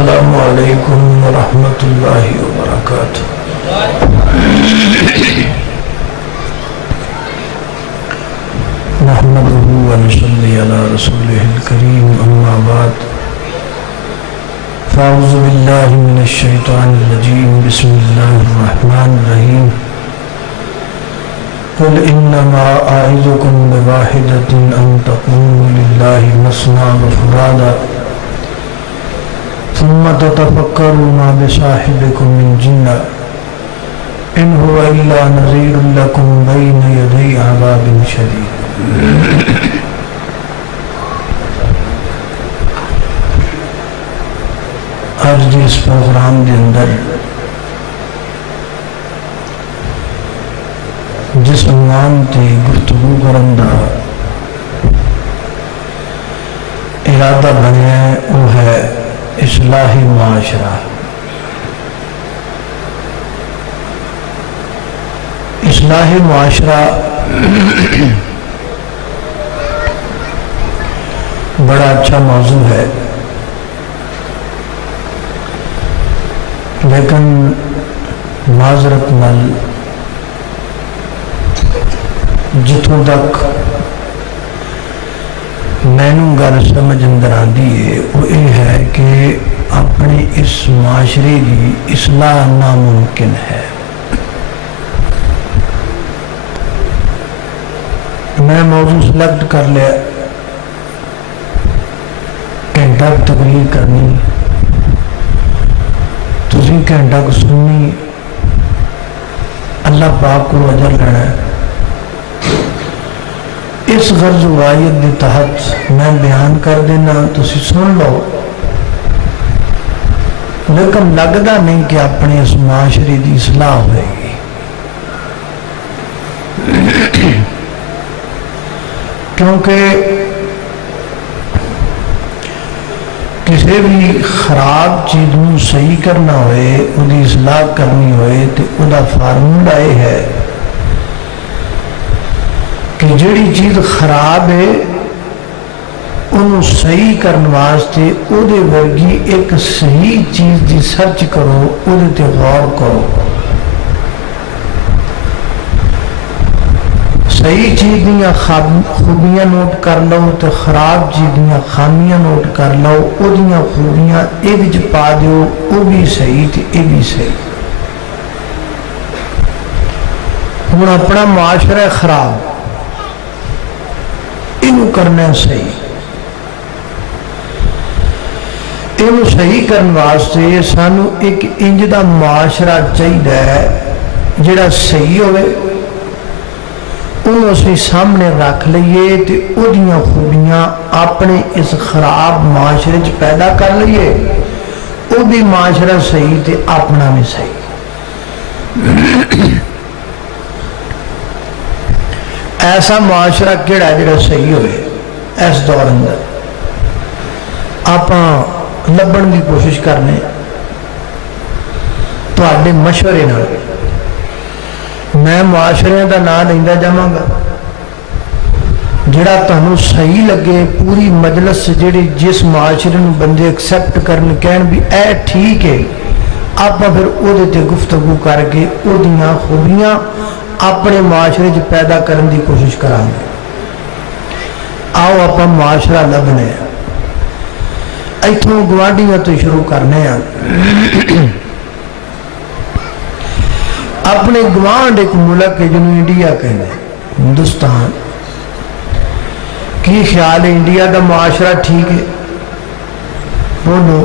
السلام علیکم ورحمۃ اللہ وبرکاتہ۔ نحمده ونصلی علی رسولہ الکریم، اما بعد فاعوذ باللہ من الشیطان الرجیم، بسم اللہ الرحمن الرحیم۔ قل انما اعظکم بواحدۃ ان تقوموا للہ مثنی وفرادا ثم تتفکروا ما بصاحبکم من جنہ ان هو الا نذیر لکم بین یدی عذاب شدید۔ آج دی اس پروگرام دے اندر جس عنوان تے گفتگو کرن دا ارادہ بنیا ہے وہ ہے اصلاح معاشرہ۔ اصلاح معاشرہ بڑا اچھا موضوع ہے، لیکن معذرت نال جتوں تک مینوں گل سمجھ اندر آندی ہے وہ یہ ہے کہ اپنے اس معاشرے کی اصلاح ناممکن ہے۔ میں موضوع سلیکٹ کر لیا، گھنٹہ تقریر کرنی، تسی گھنٹہ کو سننی، اللہ پاک کو اجر لینا ہے۔ اس غرض وایت کے تحت میں بیان کر دینا، تسی سن لو، لیکن لگتا نہیں کہ اپنے اس معاشرے کی اصلاح ہوئے گی۔ کیونکہ کسی بھی خراب چیز کو صحیح کرنا ہوئے، وہی اصلاح کرنی ہوئے تو وہ فارمولا یہ ہے کہ جڑی چیز خراب ہے انہوں صحیح کرنے واسطے او دے ورگی ایک صحیح چیز دی سرچ کرو، او دے تے غور کرو۔ صحیح چیز دیاں خوبیاں نوٹ کر لو تو خراب چیز دیاں خامیاں نوٹ کر لو، او دیاں خوبیاں اے وچ پا دیو، او بھی صحیح تے اے بھی صحیح۔ ہن اپنا معاشرہ خراب، اینو کرنا صحیح، اینو صحیح کرنے واسطے سانو ایک انج دا معاشرہ چاہیے جڑا صحیح ہوئے، انہوں اسی سامنے رکھ لئیے تے او دیاں خوبیاں اپنے اس خراب معاشرے چ پیدا کر لئیے، او بھی معاشرہ صحیح تے اپنا بھی صحیح۔ ایسا معاشرہ کیڑا ہے جڑا صحیح ہوئے اس دور اندر؟ آپاں لبن کی کوشش کرنے تو آڈے مشورے نہ، میں معاشرے دا نام لیندہ جاواں گا جڑا تانوں صحیح لگے، پوری مجلس جڑی جس معاشرے نوں بندے ایکسیپٹ کرن کہن بھی اے ٹھیک ہے، آپاں پھر او دے تے گفتگو کر کے او دیاں خوبیاں اپنے معاشرے جو پیدا کرنے دی کوشش کریں گے۔ آؤ اپنا معاشرہ لبنے ہیں، ایتھوں گوانڈیاں تو شروع کرنے ہیں۔ اپنے گوانڈ ایک ملک ہے جنہوں انڈیا کہنے، ہندوستان، کی خیال ہے انڈیا دا معاشرہ ٹھیک ہے؟ بولو،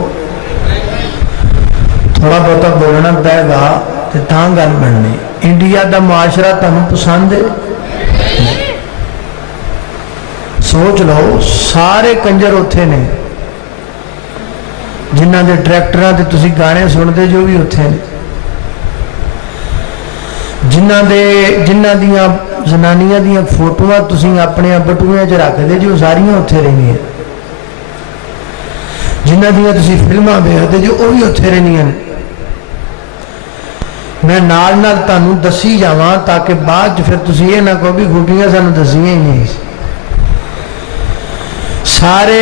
تھوڑا بہتا بولنا پائے گا تو تاں گل بننی۔ انڈیا دا معاشرہ تمہیں پسند ہے؟ سوچ لو، سارے کنجر اتھے نے، جنہ دے ٹریکٹران تے تسی گانے سنتے جو بھی اتھے نے، جنہ دیاں زنانیاں دیاں فوٹوਆਂ تسی اپنے بٹوئیں چ رکھ دے جو ساریاں اتھے رہنی ہیں، جنہ دیاں تسی فلماں ویکھدے جو وہ بھی اتھے رہنی ہیں۔ میں نال نال تانوں دسی جاواں تاکہ بعد پھر تسی یہ نہ کہو بھی خوبیاں سانوں دسیاں ہی نہیں۔ سارے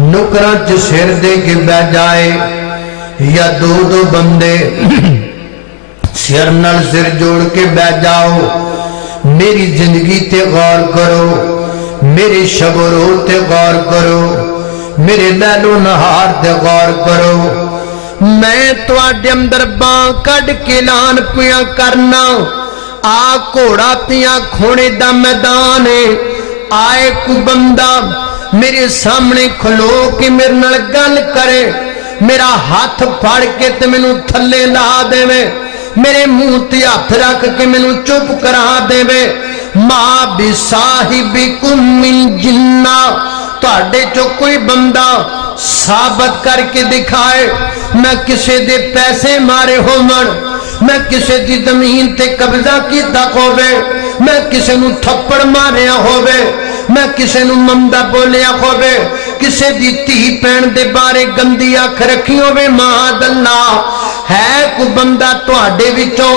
نکراں چ سر دے کے بہ جائے یا دو دو بندے سر نال سر جوڑ کے بہ جاؤ میری زندگی تے غور کرو میرے شب و روز تے غور کرو میرے لیل و نہار تے غور کرو میں تواڈے اندر باں کڈ کے اعلان پیاں کرنا آ گھوڑا پیاں کھوڑے دا میدان ہے آئے کو بندہ میرے سامنے کھلو کے میرے نال گل کرے میرا ہاتھ پھڑ کے تے مینوں تھلے لا دے میرے منہ تے ہاتھ رکھ کے مینوں چپ کرا دے ما بصاحبکم من جنہ تواڈے چو کوئی بندہ ثابت کر کے دکھائے میں کسے دے پیسے مارے ہومن میں کسے دی زمین تے قبضہ کیتا ہووے میں کسے نو تھپڑ ماریا ہووے میں کسے نو ممدہ بولیا ہووے کسے دی تھی پین دے بارے گندی آنکھ رکھی ہووے معاذ اللہ ہے کو بندہ تواڈے وچوں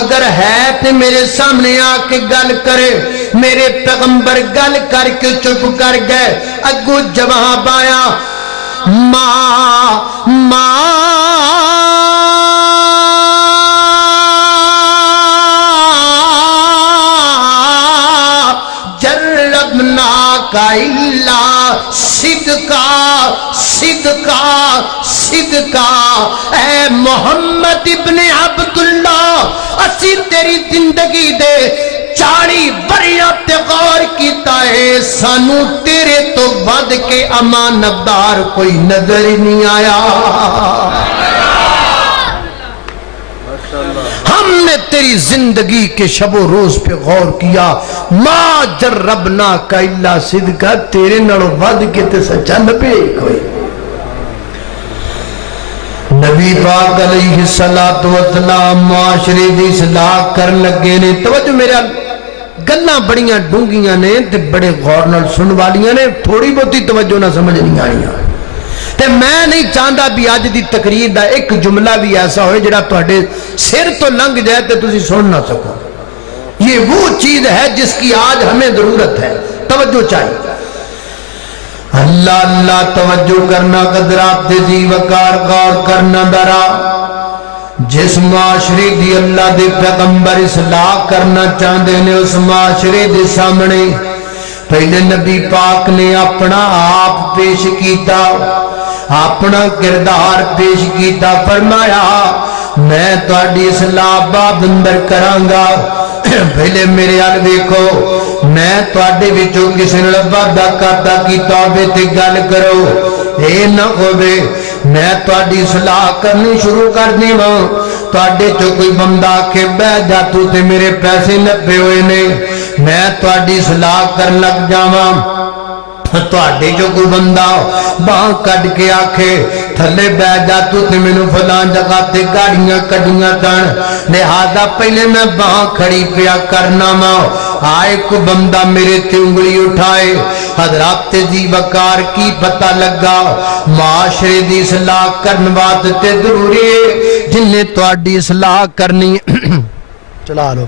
اگر ہے تے میرے سامنے آ کے گل کرے میرے پیغمبر گل کر کے چپ کر گئے اگو جواب آیا صدقہ اے محمد ابن عبداللہ اسی تیری زندگی دے 40 بریاں تے غور کیتا ہے سانو تیرے تو ود کے امانتدار کوئی نظر ہی نہیں آیا ہم نے تیری زندگی کے شب و روز پہ غور کیا ما جربنا کا اللہ صدقہ تیرے نڑو ود کے تے سچا نبی کوئی نبی پاک علیہ السلام معاشرے دی اصلاح کرن لگے نے توجہ میرا گلاں بڑیاں ڈونگیاں نے تے بڑے غور نال سن والیاں نے تھوڑی بہتی توجہ نہ سمجھ نہیں آئیاں تے میں نہیں چاہتا بھی آج دی تقریر دا ایک جملہ بھی ایسا ہوئے جڑا تواڈے سر تو لنگ جائے تے تسی سن نہ سکو یہ وہ چیز ہے جس کی آج ہمیں ضرورت ہے توجہ چاہیے اللہ اللہ توجہ کرنا قدرات دی وقار غور کرنا درا جس معاشرے دی اللہ دے پیغمبر اصلاح کرنا چاہتے نے اس معاشرے دے سامنے پہلے نبی پاک نے اپنا آپ پیش کیتا اپنا کردار پیش کیتا فرمایا میں تواڈی اصلاح باب اندر کرانگا پہلے میرے حال دیکھو میں تواڈے وچوں کسی نال وعدہ کرتا کیتا ہوے تے گل کرو اے نہ ہوے میں تواڈی اصلاح کرنی شروع کر دیواں تواڈے چوں کوئی بندہ کہ بہ جا تو تے میرے پیسے نپے ہوئے نے میں تواڈی اصلاح کرن لگ جاواں تواڈے جو کوئی بندہ باں کڈ کے آکھے تھلے بہ جا تو تے مینوں فلاں جگہ تے گاڑیاں کڈیاں تن لہذا پہلے میں باں کھڑی پیا کرنا وا آئے کو بندہ میرے تے انگلی اٹھائے حضرات دی وقار کی پتہ لگا معاشرے دی اصلاح کرن واسطے ضروری ہے جن نے تواڈی اصلاح کرنی چلا لو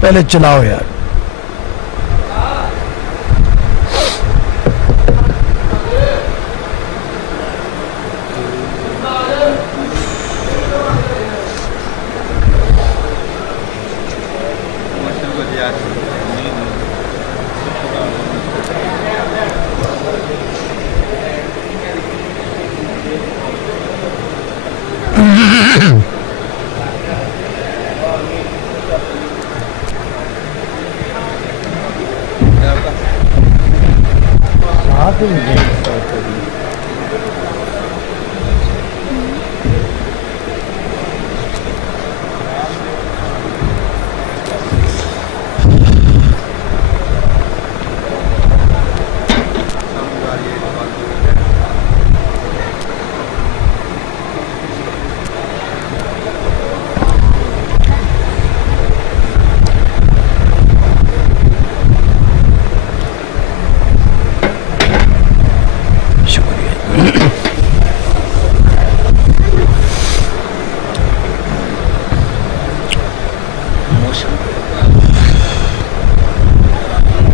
پہلے چلاؤ یار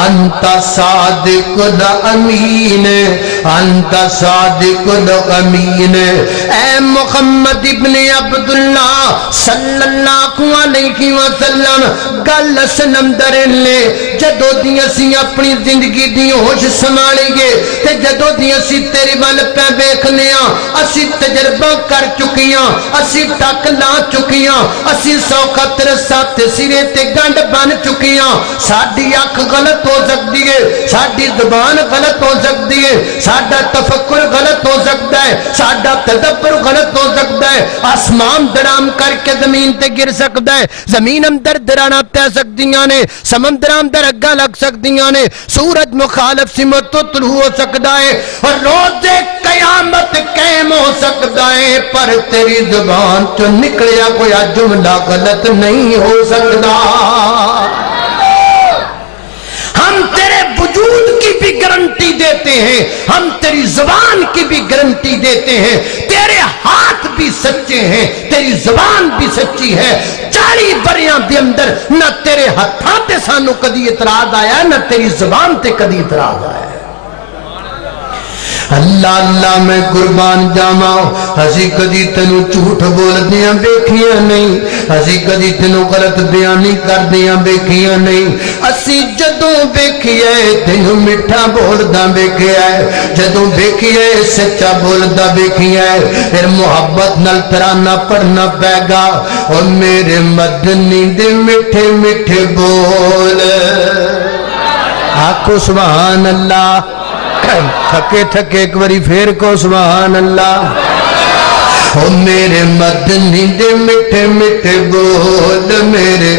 انت صادق الامین، انت صادق الامین۔ اے محمد ابن عبداللہ صلی اللہ علیہ وسلم، گل سنمدر لے جدو دی اسی اپنی زندگی دی ہوش سنبھالیے تے جدو دی اسی تیری ول پہ ویکھنیاں، اسی تجربہ کر چکیاں، اسی ٹک لا چکیاں، اسی سو خطر سات سرے تے گنڈ بن چکیاں۔ ساڈی اکھ غلط ہو سکتی ہے، ساڈی زبان غلط ہو سکتی ہے، ساڈا تفکر غلط ہو سکتا ہے، ساڈا تدبر غلط ہو سکتا ہے، آسمان درام کر کے زمین تے گر سکتا ہے، زمین اندر درانا پہ سکتیاں نے، سمندر اندر اگا لگ سکتیاں نے، سورج مخالف سمت تو طلوع ہو سکتا ہے، اور روز قیامت قائم ہو سکتا ہے، پر تیری زبان چو نکلیا کوئی جملہ غلط نہیں ہو سکتا۔ ہم تیرے وجود کی بھی گارنٹی دیتے ہیں، ہم تیری زبان کی بھی گارنٹی دیتے ہیں، تیرے ہاتھ بھی سچے ہیں، تیری زبان بھی سچی ہے۔ 40 بریاں دے اندر نہ تیرے ہتھاں تے سانو کدی اعتراض آیا ہے، نہ تیری زبان تے کدی اعتراض آیا ہے۔ اللہ اللہ میں قربان جاواں، اسی کدی تینو جھوٹ بول دیاں ویکھیاں نہیں، اسی کدی تینو غلط بیانی کر دیاں ویکھیاں نہیں۔ اسی جدوں ویکھیے تینو میٹھا بولدا ویکھیا ہے، جدوں ویکھیے سچا بولدا ویکھیا ہے، پھر محبت نال ترانہ پڑھنا پے گا، او میرے مدنی دے میٹھے میٹھے بول، آکھو سبحان اللہ، تھکے تھکے ایک باری پھر کو سبحان اللہ۔ او میرے مدنی دے میٹھے میٹھے بول، میرے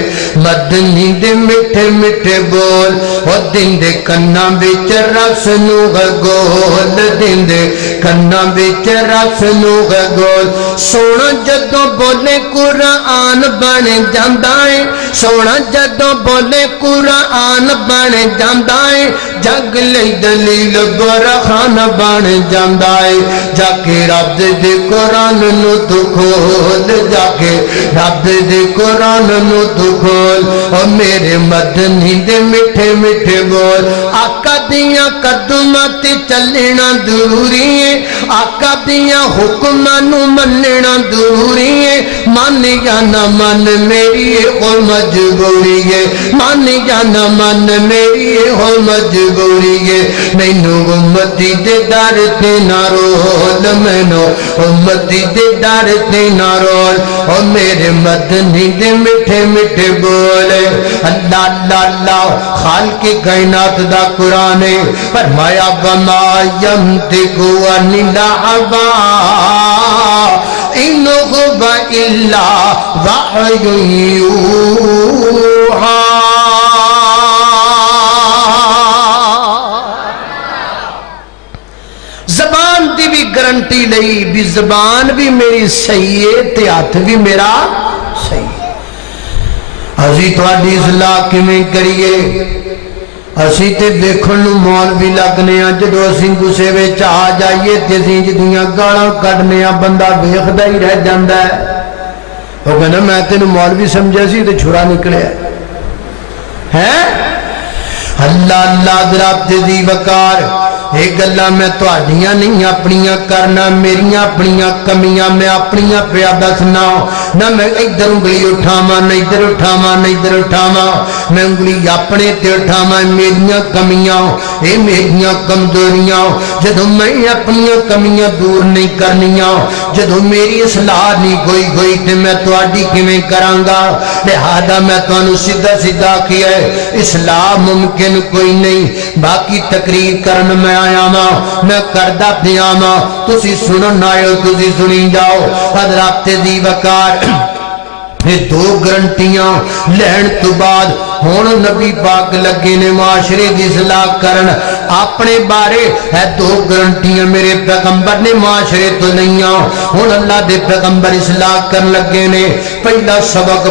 مدنی دے میٹھے میٹھے بول، او دن دے کناں وچ رس نو گول، دن دے کناں وچ رس نو گول۔ سونا جدوں بولے قرآن بن جاندا ہے، سونا جدوں بولے قرآن بن جاندا ہے، جگ لئی دلیل برہان بن جاندا ہے۔ جا کے رب دے قرآن نو تو کھول، جا کے رب دے قرآن نو تو کھول، او میرے مدنی دے میٹھے میٹھے بول۔ آقا دیاں قدماں تے چلنا ضروری ہے، آقا دیاں حکماں نو مننا ضروری ہے، من یا نہ من میری او مجبوری ہے، من یا نہ من میری او مجبوری ہے۔ مینوں امتی دے در تے نہ رول، مینوں امتی دے در تے نہ رول، او میرے مدنی دے میٹھے میٹھے بولے۔ اللہ اللہ اللہ خالق کائنات دا قرآن ہے، فرمایا وما ینطق عن الہوی ان هو الا وحی یوحی۔ زبان دی بھی گارنٹی لئی بھی زبان بھی میری صحیح ہے تے ہاتھ بھی میرا صحیح ہے۔ اسی تہاڈی اصلاح کیویں کریے؟ اسی تے ویکھن نوں مولوی لگنے ہاں، جدوں اسی غصے وچ آ جائیے تے اسی جدیاں گالاں کڈنے ہاں، بندہ ویکھدا ہی رہ جاندا ہے۔ وہ کہنا میں تینوں مولوی سمجھا سی تے چھڑا نکلیا ہے۔ اللہ اللہ حضرات دی وقار، اے گلاں میں تہاڈیاں نہیں اپنیاں کرنا، میریاں اپنیاں کمیاں میں اپنیاں پیا دسنا۔ نہ میں ادھر انگلی اٹھاواں، نہ ادھر اٹھاواں، نہ ادھر اٹھاواں، میں انگلی اپنے تے اٹھاواں۔ میریاں کمیاں اے میریاں کمزوریاں، جدوں میں اپنیاں کمیاں دور نہیں کرنیاں، جدوں میری اصلاح نہیں ہوئی تے میں تہاڈی کیویں کراں گا؟ لہذا میں تانوں سیدھا سیدھا کیا ہے، اصلاح ممکن کوئی نہیں۔ باقی تقریر کرن میں آیا ماں، میں کردہ پیا ماں، تسی سنن آئے ہو تسی سنی جاؤ۔ حضرات دی وقار یہ دو گرنٹیاں لین تو بعد ہون نبی پاک لگے نے معاشرے دی اصلاح کرن اپنے بارے ہے۔ دو گرنٹیاں میرے پیغمبر نے معاشرے تو نہیں ہون اللہ دے پیغمبر اصلاح کرن لگے نے۔ پہلا سبق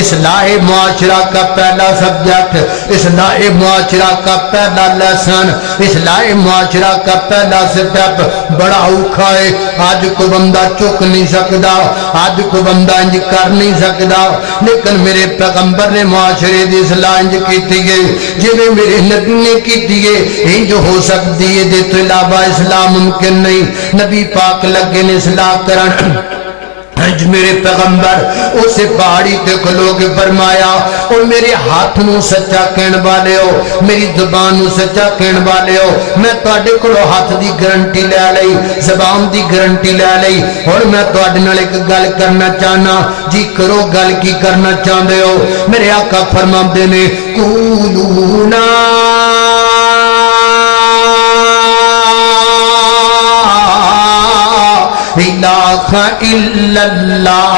اصلاح معاشرہ کا پہلا سبجیکٹ، اصلاح معاشرہ کا پہلا لیسن، اصلاح معاشرہ کا پہلا سٹیپ بڑا اوکھا ہے۔ آج کو بندہ چک نہیں سکدا، آج کو بندہ انج کر نہیں سکدا، لیکن میرے پیغمبر نے معاشرے دی اصلاح انج کیتی ہے جویں میرے نبی نے کیتی ہے انج ہو سکتی ہے دے تو علاوہ اصلاح ممکن نہیں نبی پاک لگے نے اصلاح کرن اج میرے پیغمبر اسے پہاڑی تے کھلو کے فرمایا اور میرے ہاتھ نو سچا کہن والے ہو میری زبان نو سچا کہن والے ہو میں تواڈے کولوں ہاتھ دی گارنٹی لے لئی زبان دی گارنٹی لے لئی اور میں تواڈے نال ایک گل کرنا چاہنا جی کرو گل کی کرنا چاہندے ہو میرے آقا فرماندے نے قولونا الہ الا اللہ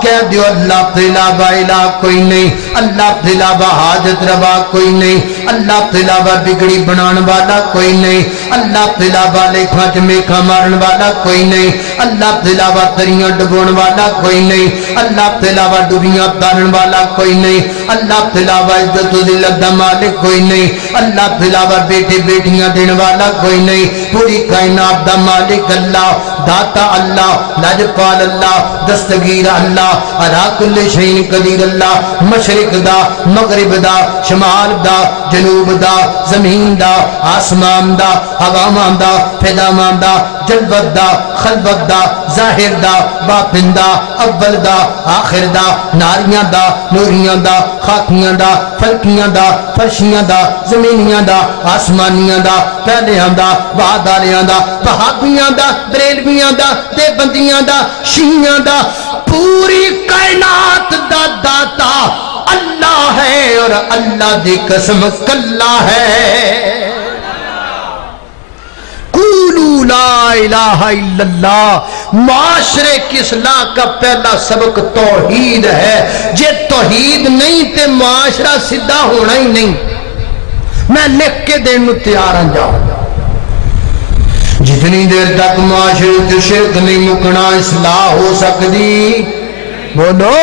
کہہ دیو اللہ کے علاوہ الہ کوئی نہیں اللہ کے علاوہ حاجت روا کوئی نہیں اللہ کے علاوہ بگڑی بنان والا کوئی نہیں اللہ کے علاوہ لیکھاں چ میکھاں مارن والا کوئی نہیں اللہ کے علاوہ تریاں ڈبون والا کوئی نہیں اللہ کے علاوہ ڈبیاں تارن والا کوئی نہیں اللہ کے علاوہ عزت و ذلت دا مالک کوئی نہیں اللہ کے علاوہ بیٹے بیٹیاں دین والا کوئی نہیں پوری کائنات دا مالک اللہ داتا اللہ لاجپال اللہ دستگیر اللہ علا کل شیء قدیر اللہ مشرق دا مغرب دا شمال دا جنوب دا زمین دا آسمان دا ہوامان دا فضامان دا جلوت دا خلوت دا ظاہر دا باطن دا اول دا آخر دا ناریاں دا نوریاں دا خاکیاں دا فلکیاں دا فرشیاں دا زمینیاں دا آسمانیاں دا پہلیاں دا بعدالیاں دا وہابیاں دا بریلویاں دا دیوبندیاں دا شیعیاں دا پوری کائنات دا داتا اللہ ہے اور اللہ دی قسم کلا ہے قولوا لا الہ الا اللہ معاشرے کی اصلاح کا پہلا سبق توحید ہے جے توحید نہیں تے معاشرہ سیدھا ہونا ہی نہیں میں لکھ کے دین تیار ہوں جاؤں جتنی دیر تک معاشرے تو شرک نہیں مکنا اصلاح ہو سکتی بولو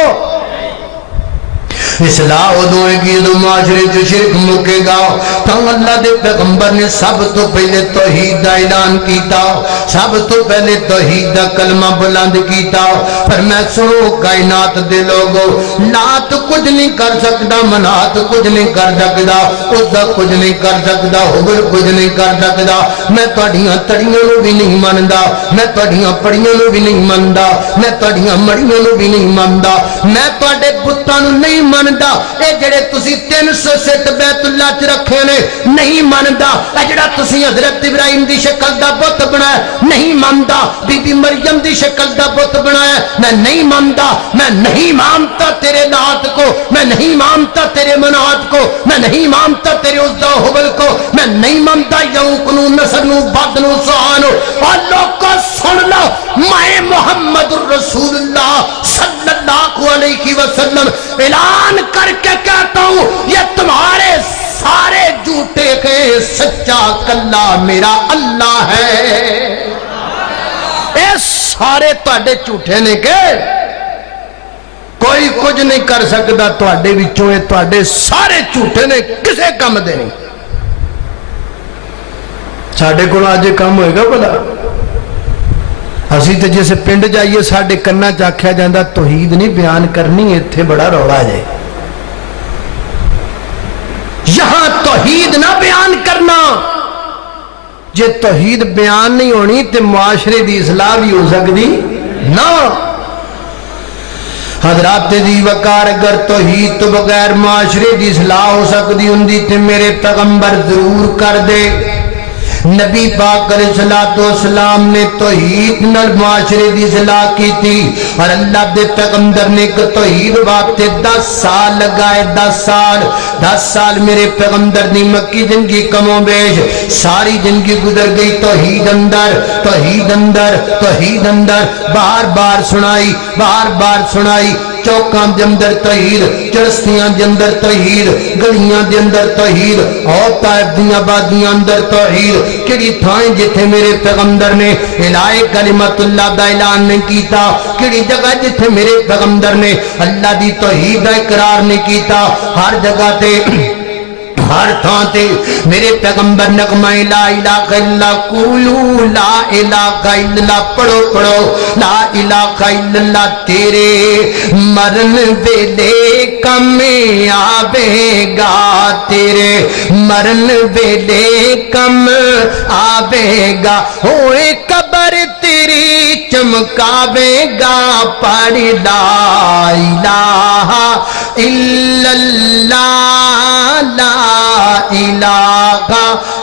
اصلاح ادو ہے کہ ادو معاشرے جو شرک مکے گا تو اللہ دے پیغمبر نے سب تو پہلے توحید دا اعلان کیتا سب تو پہلے توحید دا کلمہ بلند کیتا فرمایا سنو کائنات دے لوگو لات کچھ نہیں کر سکتا منات کچھ نہیں کر سکتا عزا کچھ نہیں کر سکتا حبل کچھ نہیں کر سکتا میں تواڈیاں تڑیاں نو بھی نہیں مندا میں تواڈیاں پڑیاں نو بھی نہیں مندا میں تواڈیاں مڑیاں نو بھی نہیں مندا میں تواڈے بتاں نو نہیں مندا اے جڑے تسی 300 سٹ بیت اللہ چ رکھے نے نہیں مندا اے جڑا تسی حضرت ابراہیم دی شکل دا بت بنایا نہیں مندا بی بی مریم دی شکل دا بت بنایا میں نہیں مندا میں نہیں مانتا تیرے لات کو میں نہیں مانتا تیرے منات کو میں نہیں مانتا تیرے عزا و حبل کو میں نہیں مانتا یعوق نو نصر نو بد نو سہا نو اور لوگ کو سن لو میں محمد الرسول اللہ صلی اللہ علیہ وسلم اعلان کر کے کہتا ہوں یہ تمہارے سارے جھوٹے کے سچا کلا میرا اللہ ہے اے سارے تواڈے جھوٹے نے کہ کوئی کچھ نہیں کر سکتا تواڈے وچوں اے تواڈے سارے جھوٹے نے کسے کم دے نہیں ساڈے کول اج کم ہوئے گا بھلا اسی تے جیسے پنڈ جائیے ساڈے کنا چ آکھیا جاندا توحید نہیں بیان کرنی ایتھے بڑا رولا جائے یہاں توحید نہ بیان کرنا جے توحید بیان نہیں ہونی تے معاشرے دی اصلاح بھی ہو سکتی نہ حضرات دی وقار اگر توحید تو بغیر معاشرے دی اصلاح ہو سکتی ہوندی تے میرے پیغمبر ضرور کر دے نبی پاک علیہ السلام نے توحید نال معاشرے دی اصلاح کی تھی اور اللہ دے پیغمبر نے کہ توحید واسطے 10 سال لگائے 10 سال میرے پیغمبر نے مکی زندگی کم و بیش ساری زندگی گزر گئی توحید اندر توحید اندر توحید اندر بار بار سنائی چوکاں دے اندر توحید چرستیاں دے اندر توحید گلیاں دے اندر توحید اور طائف دیاں بادیاں اندر توحید کیڑی تھائیں جتھے میرے پیغمبر نے الہی کلمت اللہ دا اعلان نہیں کیتا کیڑی جگہ جتھے میرے پیغمبر نے اللہ دی توحید دا اقرار نہیں کیتا ہر جگہ تے ہر تھان تے میرے پیغمبر نغمہ لا الہ الا قولوا لا الہ الا اللہ پڑھو پڑھو لا الہ الا اللہ تیرے مرن ویلے کم آوے گا تیرے مرن ویلے کم آوے گا ہوئے قبر تیری چمکاوے گا پڑھ لا الہ الا اللہ لا الہ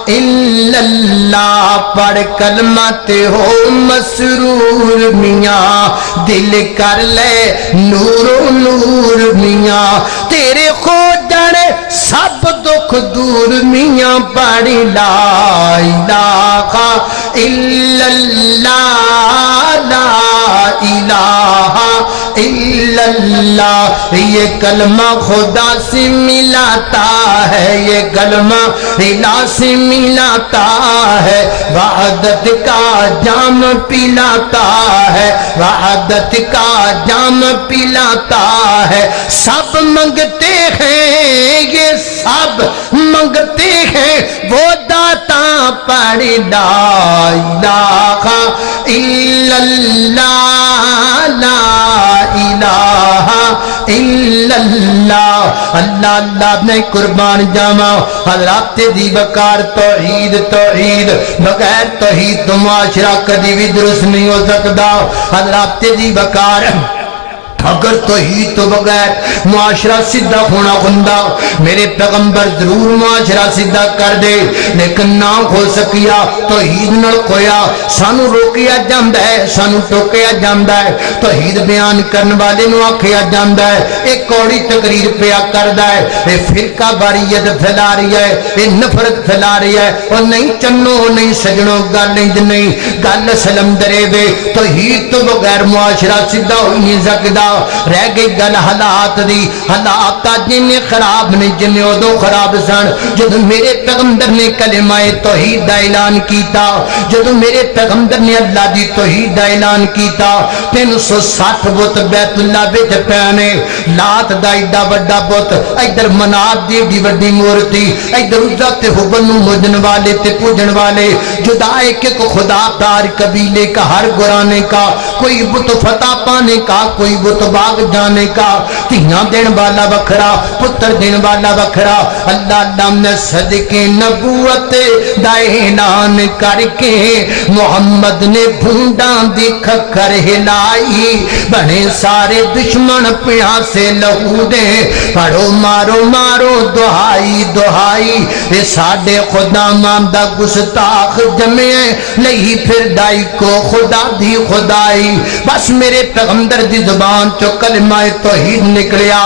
الا اللہ پڑھ کلمہ تے ہو مسرور میاں دل کر لے نور نور میاں تیرے خو جانے سب دکھ دور میاں پڑھ لا الہ الا اللہ لا الہ الا اللہ یہ کلمہ خدا سے ملاتا ہے یہ کلمہ الہ سے ملاتا ہے وحدت کا جام پلاتا ہے وحدت کا جام پلاتا ہے سب منگتے ہیں یہ سب منگتے ہیں وہ داتا پڑھ لا الہ الا اللہ لا الہ الا اللہ اللہ اللہ میں قربان جاما حضرات دی بکار توحید توحید بغیر توحید تو معاشرہ کبھی بھی درست نہیں ہو سکتا حضرات دی بکار اگر توحید تو بغیر معاشرہ سدھا ہونا بندہ میرے پیغمبر ضرور معاشرہ سدھا کر دے لیکن نہ ہو سکیا توحید نال کویا سانو روکیا جاندا ہے سانو ٹوکیا جاندا ہے توحید بیان کرن والے نو آکھیا جاندا ہے ایک کوڑی تقریر پیا کردا ہے اے فرقہ واریت پھیلا رہی ہے اے نفرت پھیلا رہی ہے اور نہیں چنو نہیں سجنوں گل نہیں گل سلم درے وے توحید تو بغیر معاشرہ سدھا ہو نہیں سکدا رہ گئی گل حالات دی حالات جن خراب نے جن ادو خراب سن جدو میرے پیغمبر نے کلمہ توحید دا اعلان کیتا جدو میرے پیغمبر نے اللہ دی توحید دا اعلان کیتا 360 بت بیت اللہ وچ پینے لات دا ایڈا بڑا بت ادھر منات دی ایڈی وڈی مورتی ادھر عزا تے حبن مجن والے تے پوجن والے جدا ایک ایک خدا دار قبیلے کا ہر گرانے کا کوئی بت فتح پانے کا کوئی بت باغ جانے کا تیاں دین والا وکھرا پتر دین والا وکھرا اللہ اللہ نے صدقے نبوت دا اعلان کر کے محمد نے بھونڈاں دی کھکر ہلائی بنے سارے دشمن پیاسے لہو دے پڑھو مارو مارو دہائی دہائی اے ساڈے خدا ماندہ گستاخ جمعے لئی پھر دائی کو خدا دی خدائی بس میرے پیغمبر دی زبان چو کلمہ توحید نکلیا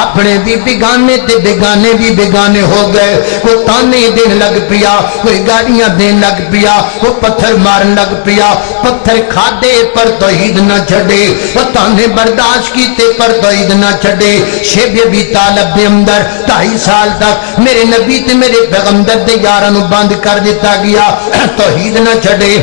اپنے بھی بگانے تے بگانے بھی بگانے ہو گئے کوئی تانے دین لگ پیا کوئی گاڑیاں دین لگ پیا وہ پتھر مارن لگ پیا پتھر کھادے پر توحید نہ چھڑے وہ تانے برداشت کیتے پر توحید نہ چھڑے شیب بھی طالب دے اندر 2.5 سال تک میرے نبی تے میرے پیغمبر دے یارانو بند کر دیتا گیا توحید نہ چھڑے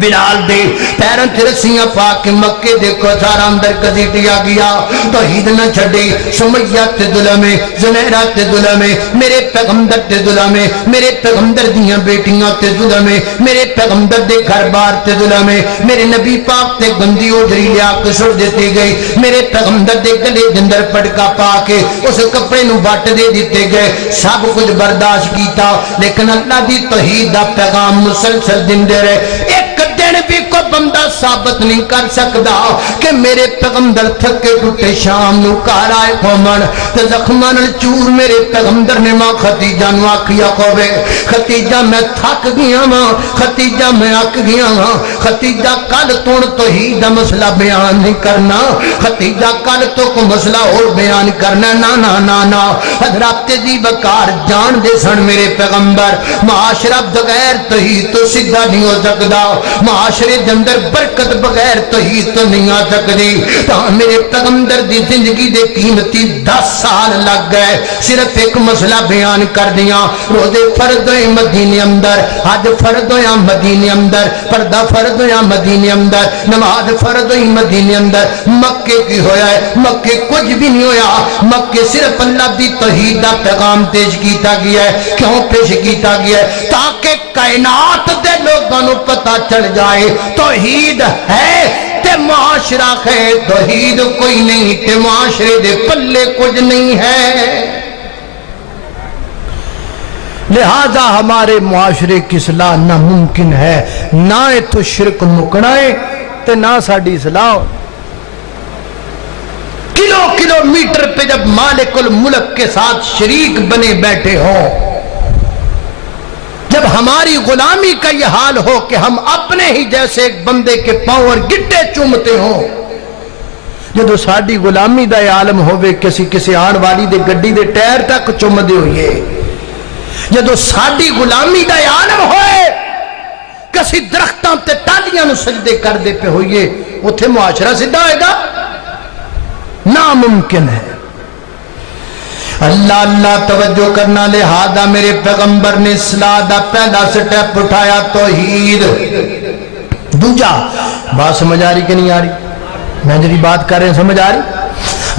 بلال دے پیروں تے رسیاں پا کے مکے دے کوثر اندر کسیٹیا گیا توحید نہ چھڈے سمیہ تے ظلمے زنیرہ تے ظلمے میرے پیغمبر تے ظلمے میرے پیغمبر دیاں بیٹیاں تے ظلمے میرے پیغمبر دے گھر بار تے ظلمے میرے نبی پاک تے گندی اوجری لیا کے سٹ دیتے گئے میرے پیغمبر دے گلے اندر پٹکا پا کے اس کپڑے نو وٹ دے دیتے گئے سب کچھ برداشت کیتا لیکن اللہ دی توحید دا پیغام مسلسل دیندے رہے ایک دن بھی کوئی بندہ ثابت نہیں کر سکتا کہ میرے پیغمبر تھکے ٹوٹے شام نو گھر آئے قومن تے زخماں نال چور میرے پیغمبر نے ماں خدیجہ نو آکھیا ہوے خدیجہ میں تھک گیا ہاں خدیجہ میں اک گیا ہاں خدیجہ کل تو توحید دا مسئلہ بیان نہیں کرنا خدیجہ کل تو کو مسئلہ اور بیان کرنا نا نا نا نا حضرات دی بکار جان دے سن میرے پیغمبر معاشرہ بغیر توحید تو سیدھا نہیں ہو سکدا معاشرے دے اندر برکت بغیر توحید تو نہیں آ سکتی. تو میرے پیغمبر دی زندگی دے قیمتی 10 سال لگ گئے صرف ایک مسئلہ بیان کر دیا. روزے فرض ہوئے مدینے اندر, حج فرض ہویا مدینے اندر, پردہ فرض ہویا مدینے اندر, نماز فرض ہوئی مدینے اندر. مکے کی ہویا ہے؟ مکے کچھ بھی نہیں ہویا. مکے صرف اللہ دی توحید دا پیغام پیش کیتا گیا ہے. کیوں پیش کیتا گیا ہے؟ تاکہ کائنات دے لوگوں کو پتہ چل جائے توحید ہے تے معاشرہ ہے, توحید کوئی نہیں تے معاشرے دے پلے کچھ نہیں ہے. لہذا ہمارے معاشرے کی اصلاح ناممکن ہے. نہ تو شرک مکنا ہے تے نہ ساڈی اصلاح. کلو میٹر پہ جب مالک الملک کے ساتھ شریک بنے بیٹھے ہوں, جب ہماری غلامی کا یہ حال ہو کہ ہم اپنے ہی جیسے ایک بندے کے پاؤں اور گٹے چومتے ہوں, جدو ساڈی غلامی دا عالم ہوئے کسی آن والی دے گڈی دے ٹائر تک چوم دے ہوئے, جدو ساڈی غلامی دا عالم ہوئے کسی درختاں تے ٹالیاں نو سجدے کر دے پہ ہوئے, اتھے معاشرہ سدھا ہوئے گا؟ ناممکن ہے. اللہ اللہ توجہ کرنا. لہذا میرے پیغمبر نے اصلاح دا پہلا سٹیپ اٹھایا توحید. دوجا بات سمجھ آ رہی کہ نہیں آ رہی؟ میں جی بات کر رہے ہیں سمجھ آ رہی؟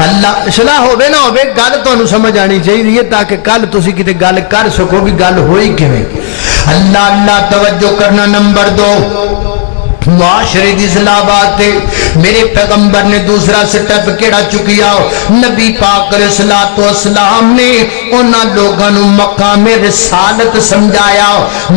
اللہ اصلاح ہوئے نہ ہوئے گل تو سمجھ آنی چاہیے تاکہ کل تسی کتے گل کر سکو بھی گل ہوئی کیویں. اللہ اللہ توجہ کرنا. نمبر 2 معاشرے دی اصلاح بات ہے. میرے پیغمبر نے دوسرا سٹیپ کیڑا چکیا؟ نبی پاک علیہ الصلوۃ والسلام نے انہاں لوگاں نو مقام رسالت سمجھایا,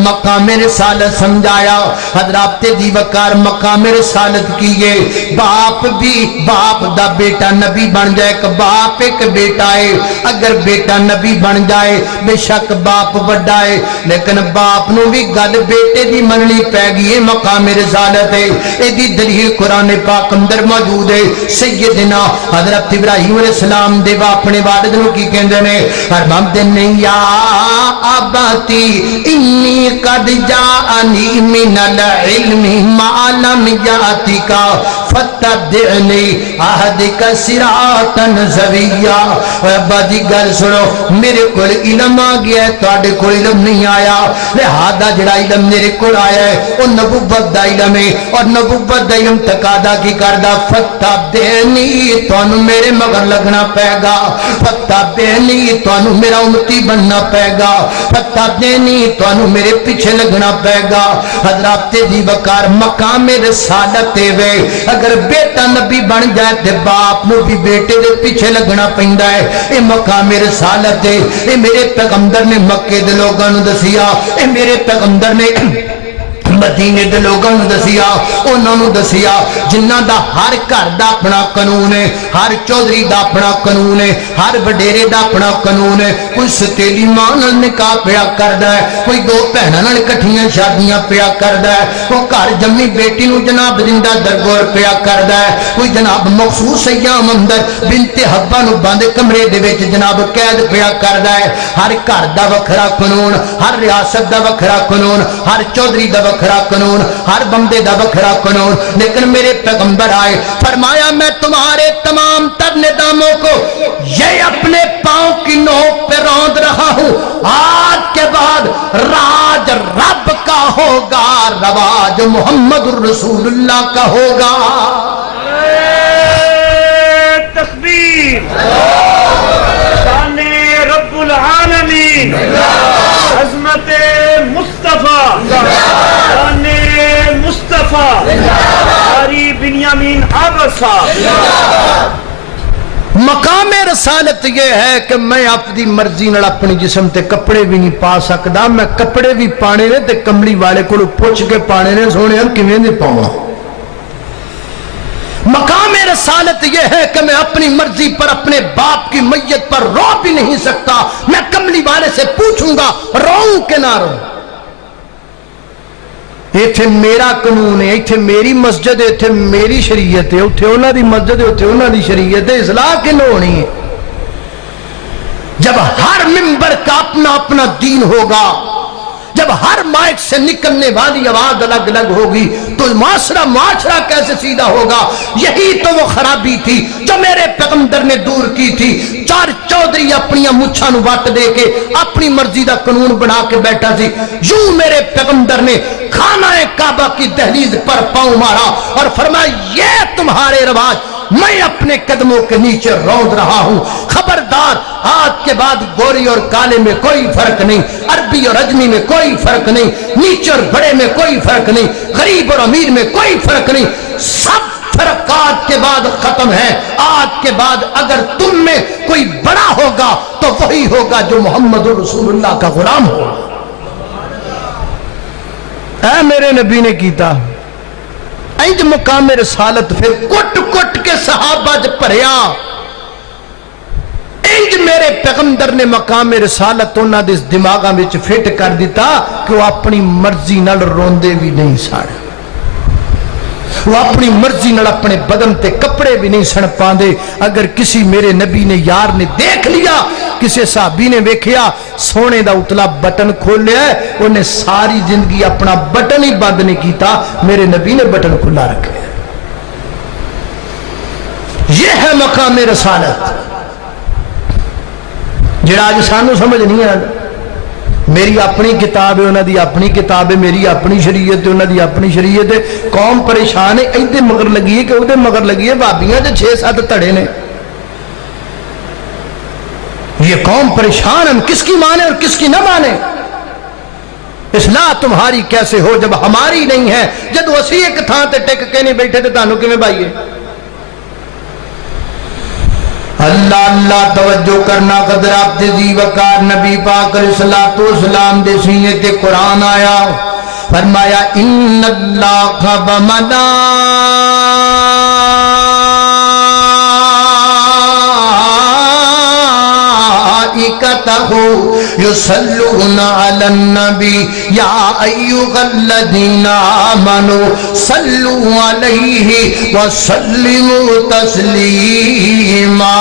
مقام رسالت سمجھایا. حضرات دی وقار مقام رسالت کیے. باپ بھی باپ دا بیٹا نبی بن جائے, کہ باپ ایک بیٹا ہے, اگر بیٹا نبی بن جائے بے شک باپ بڑا ہے, لیکن باپ نو بھی گل بیٹے دی مننی پے گئی ہے. مقام رسالت ایدی دلیل قرآن پاک اندر موجود ہے. سیدنا حضرت ابراہیم علیہ السلام دے اپنے والد نو کی کہندے نے, فرماندے نے یا اباتی انی قد جاءنی من العلم ما لم یاتک فتبعنی اهدک صراطا سویا. اے ابا جی گل سنو, میرے کول علم آ گیا ہے, تواڈے کول علم نہیں آیا. لہذا جڑا علم میرے کول آیا ہے او نبوت دا علم ہے, اور نبوت دا علم تقاضا کی کردا فتبعنی, تانوں میرے مگر لگنا پے گا. فتبعنی, تانوں میرا امتی بننا پے گا. فتبعنی, تانوں میرے پیچھے لگنا پے گا. حضرات دی وقار مقام رسالت وے. اگر بیٹا نبی بن جائے تے باپ نو بھی بیٹے دے پیچھے لگنا پیندا ہے. اے مقام رسالت ہے. اے میرے پیغمبر نے مکے دے لوگاں نو دسیا, اے میرے پیغمبر نے مدینے دے لوگوں نے دسیا, انہوں نے دسیا جنہ دا ہر گھر دا اپنا قانون ہے, ہر چودھری دا اپنا قانون ہے, ہر وڈیرے دا اپنا قانون ہے. کوئی ستیلی ماں نال نکاح پیا کردا ہے, کوئی دو بہناں نال اکٹھیاں شادیاں پیا کردا ہے, کوئی گھر جمی بیٹی نو جناب زندہ درگور پیا کردا ہے, کوئی جناب مخصوص ایام اندر بنت حبہ نو بند کمرے دے وچ جناب قید پیا کردا ہے. ہر گھر دا وکھرا قانون, ہر ریاست دا وکھرا قانون, ہر چودھری دا وکھرا قانون, ہر بندے دا وکھرا قانون. لیکن میرے پیغمبر آئے, فرمایا میں تمہارے تمام تر نظاموں کو یہ اپنے پاؤں کی نوک پہ روند رہا ہوں. آج کے بعد راج رب کا ہوگا, رواج محمد الرسول اللہ کا ہوگا. تکبیر, شان رب العالمین, عظمت مصطفیٰ, شان مصطفیٰ, قاری بنیامین آغا صاحب. مقام رسالت یہ ہے کہ میں اپنی مرضی نال اپنی جسم تے کپڑے بھی نہیں پا سکدا. میں کپڑے بھی پانے نے تے کملی والے کو پوچھ کے پانے نے, سونے ہم کیویں دے پاواں. مقام رسالت یہ ہے کہ میں اپنی مرضی پر اپنے باپ کی میت پر رو بھی نہیں سکتا. میں کملی والے سے پوچھوں گا روؤں کہ نہ روؤں. ایتھے میرا قانون ہے, ایتھے میری مسجد ہے, ایتھے میری شریعت ہے, اوتھے انہاں دی مسجد ہے, اوتھے انہاں دی شریعت ہے. اصلاح کیوں ہونی ہے؟ جب ہر ممبر کا اپنا اپنا دین ہوگا, جب ہر مائک سے نکلنے والی آواز الگ الگ ہوگی تو معاشرہ کیسے سیدھا ہوگا؟ یہی تو وہ خرابی تھی جو میرے پیغمبر نے دور کی تھی۔ چار چودھری اپنی مچھاں نو وٹ دے کے اپنی مرضی دا قانون بنا کے بیٹھا سی، یوں میرے پیغمبر نے خانہ کعبہ کی دہلیز پر پاؤں مارا اور فرمایا یہ تمہارے رواج، میں اپنے قدموں کے نیچے روند رہا ہوں، خبردار آج کے بعد گوری اور کالے میں کوئی فرق نہیں، عربی اور اجمی میں کوئی فرق نہیں، نیچے اور بڑے میں کوئی فرق نہیں، غریب اور امیر میں کوئی فرق نہیں، سب فرق آج کے بعد ختم ہے۔ آج کے بعد اگر تم میں کوئی بڑا ہوگا تو وہی ہوگا جو محمد رسول اللہ کا غلام ہوگا۔ اے میرے نبی نے کیتا انج مقام رسالت پھر کٹ کٹ کے صحابہ جب پڑھیا، انج میرے پیغمبر نے مقام رسالت انہاں دے دماغاں وچ فٹ کر دیتا کہ وہ اپنی مرضی نال روندے بھی نہیں سن، وہ اپنی مرضی نال اپنے بدن تے کپڑے بھی نہیں سن پاندے۔ اگر کسی میرے نبی نے یار نے دیکھ لیا، کسی صحابی نے ویکھیا سونے دا اتلا بٹن کھولیا ہے، انہیں ساری زندگی اپنا بٹن ہی بند نہیں کیتا، میرے نبی نے بٹن کھلا رکھے۔ یہ ہے مقام رسالت جڑا آج سانو سمجھ نہیں آتا۔ میری اپنی کتاب ہے، انہاں دی اپنی کتاب ہے، میری اپنی شریعت ہے، انہاں دی اپنی شریعت ہے۔ قوم پریشان ہے، ایدے مگر لگی ہے کہ اودے مگر لگی ہے، بھابیاں جو 6-7 تڑے نے۔ یہ قوم پریشان، ہم کس کی مانے اور کس کی نہ مانے؟ اصلاح تمہاری کیسے ہو جب ہماری نہیں ہے؟ جدو اسی ایک تھان تے ٹک کے نہیں بیٹھے تے تانوں کیویں بھائیے؟ اللہ اللہ توجہ کرنا، قدر آپ ذی وقار نبی پاک علیہ الصلوۃ والسلام دے سینے تے قرآن آیا، فرمایا ان اللہ یصلون علی النبی یا ایھا الذین آمنوا صلوا علیہ وسلموا تسلیما۔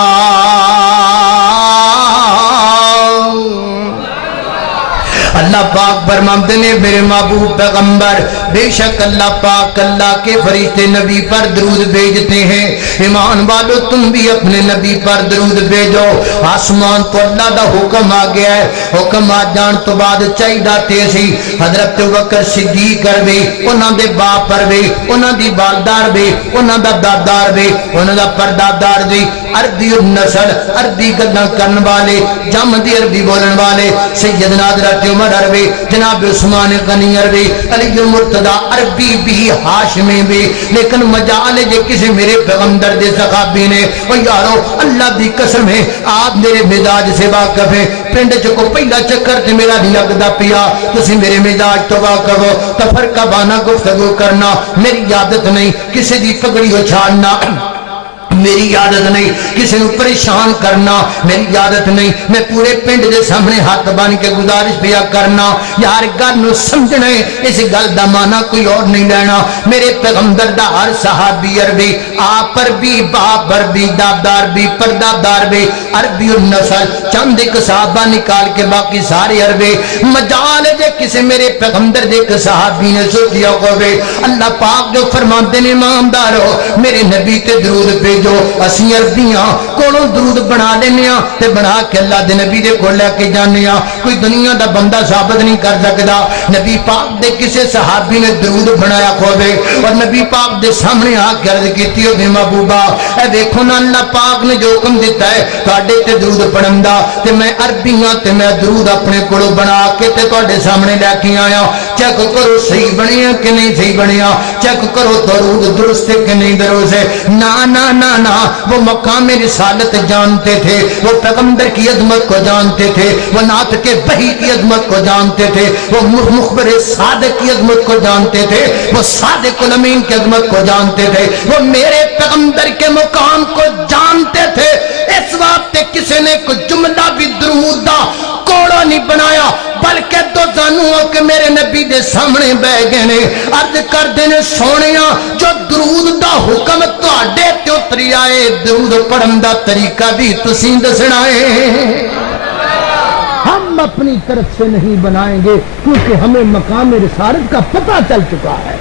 اللہ پاک فرماتے ہیں میرے محبوب پیغمبر بے شک اللہ پاک اللہ کے فرشتے نبی پر درود بھیجتے ہیں، ایمان والو تم بھی اپنے نبی پر درود بھیجو۔ آسمان تو اللہ دا حکم آ گیا ہے، حکم آ جان تو بعد چاہیدا تے سی حضرت بکر صدیق بھی، انہاں دے باپ پر بھی، انہاں دی بالدار بھی، انہاں دا دادار بھی، انہاں دا پردادار بھی، عربی النسل، عربی گلاں کرن والے، جمدی عربی بولن والے، سیدنا حضرت عمر عربی، جناب عثمان غنی عربی، علی مرتضی عربی بھی، ہاشمی بھی، لیکن مجال جے کسی میرے پیغمبر دے صحابی نے او یارو اللہ دی قسم ہے آپ میرے مزاج سے واقف ہیں، پنڈ چ کو پہلا چکر تے میرا نہیں لگدا پیا، تسی میرے مزاج تو واقف ہو، تفرقہ بانہ گفتگو کرنا میری عادت نہیں، کسی دی پگڑی اچھالنا میری عادت نہیں، کسی کو پریشان کرنا میری عادت نہیں، میں پورے پنڈ دے سامنے ہاتھ بن کے گزارش پیا کرنا یار گل نو سمجھنا ہے، اس گل دا معنی کوئی اور نہیں لینا۔ میرے پیغمبر دا ہر صحابی عربی، آپ عربی، باپ عربی، دادار بھی، پردادار بھی، عربی النسل، چند ایک صحابہ نکال کے باقی سارے عربی۔ مجال جے کسی میرے پیغمبر دے ایک صحابی نے سوچیا ہوئے اللہ پاک جو فرماتے نے ایماندارو میرے نبی تے درود بھیجو، اسی عربیاں کولوں درود بنا لینے تے بنا کے اللہ دے نبی دے کول لے کے جانے، کوئی دنیا دا بندہ ثابت نہیں کر سکدا نبی پاک دے کسے صحابی نے درود بنایا ہوے اور نبی پاک دے سامنے آ کے عرض کیتی ہوے محبوبہ اے دیکھو نا اللہ پاک نے جو حکم دیتا ہے تواڈے تے درود پڑھن دا، تے میں عربیاں تے میں درود اپنے کولوں بنا کے تے تواڈے سامنے لے کے آیا، چیک کرو صحیح بنیا کہ نہیں صحیح بنیا، چیک کرو درود درست ہے کہ نہیں درست ہے۔ نا نا نا نا، وہ مقام رسالت جانتے تھے، وہ پیغمبر کی عظمت کو جانتے تھے، وہ نعت کے وحی کی عظمت کو جانتے تھے، وہ مخبر صادق کی عظمت کو جانتے تھے، وہ صادق الامین کی عظمت کو جانتے تھے، وہ میرے پیغمبر کے مقام کو جانتے تھے۔ اس وقت کسی نے کوئی جملہ بھی درود دا کوڑا نہیں بنایا، بلکہ تو زانو کہ میرے نبی دے سامنے بہ گئے نے عرض کر دینے سونیا جو درود دا حکم تواڈے تے اتری آئے، درود پڑھن دا طریقہ بھی تسیں دسنا ہے۔ ہم اپنی طرف سے نہیں بنائیں گے کیونکہ ہمیں مقام رسالت کا پتہ چل چکا ہے.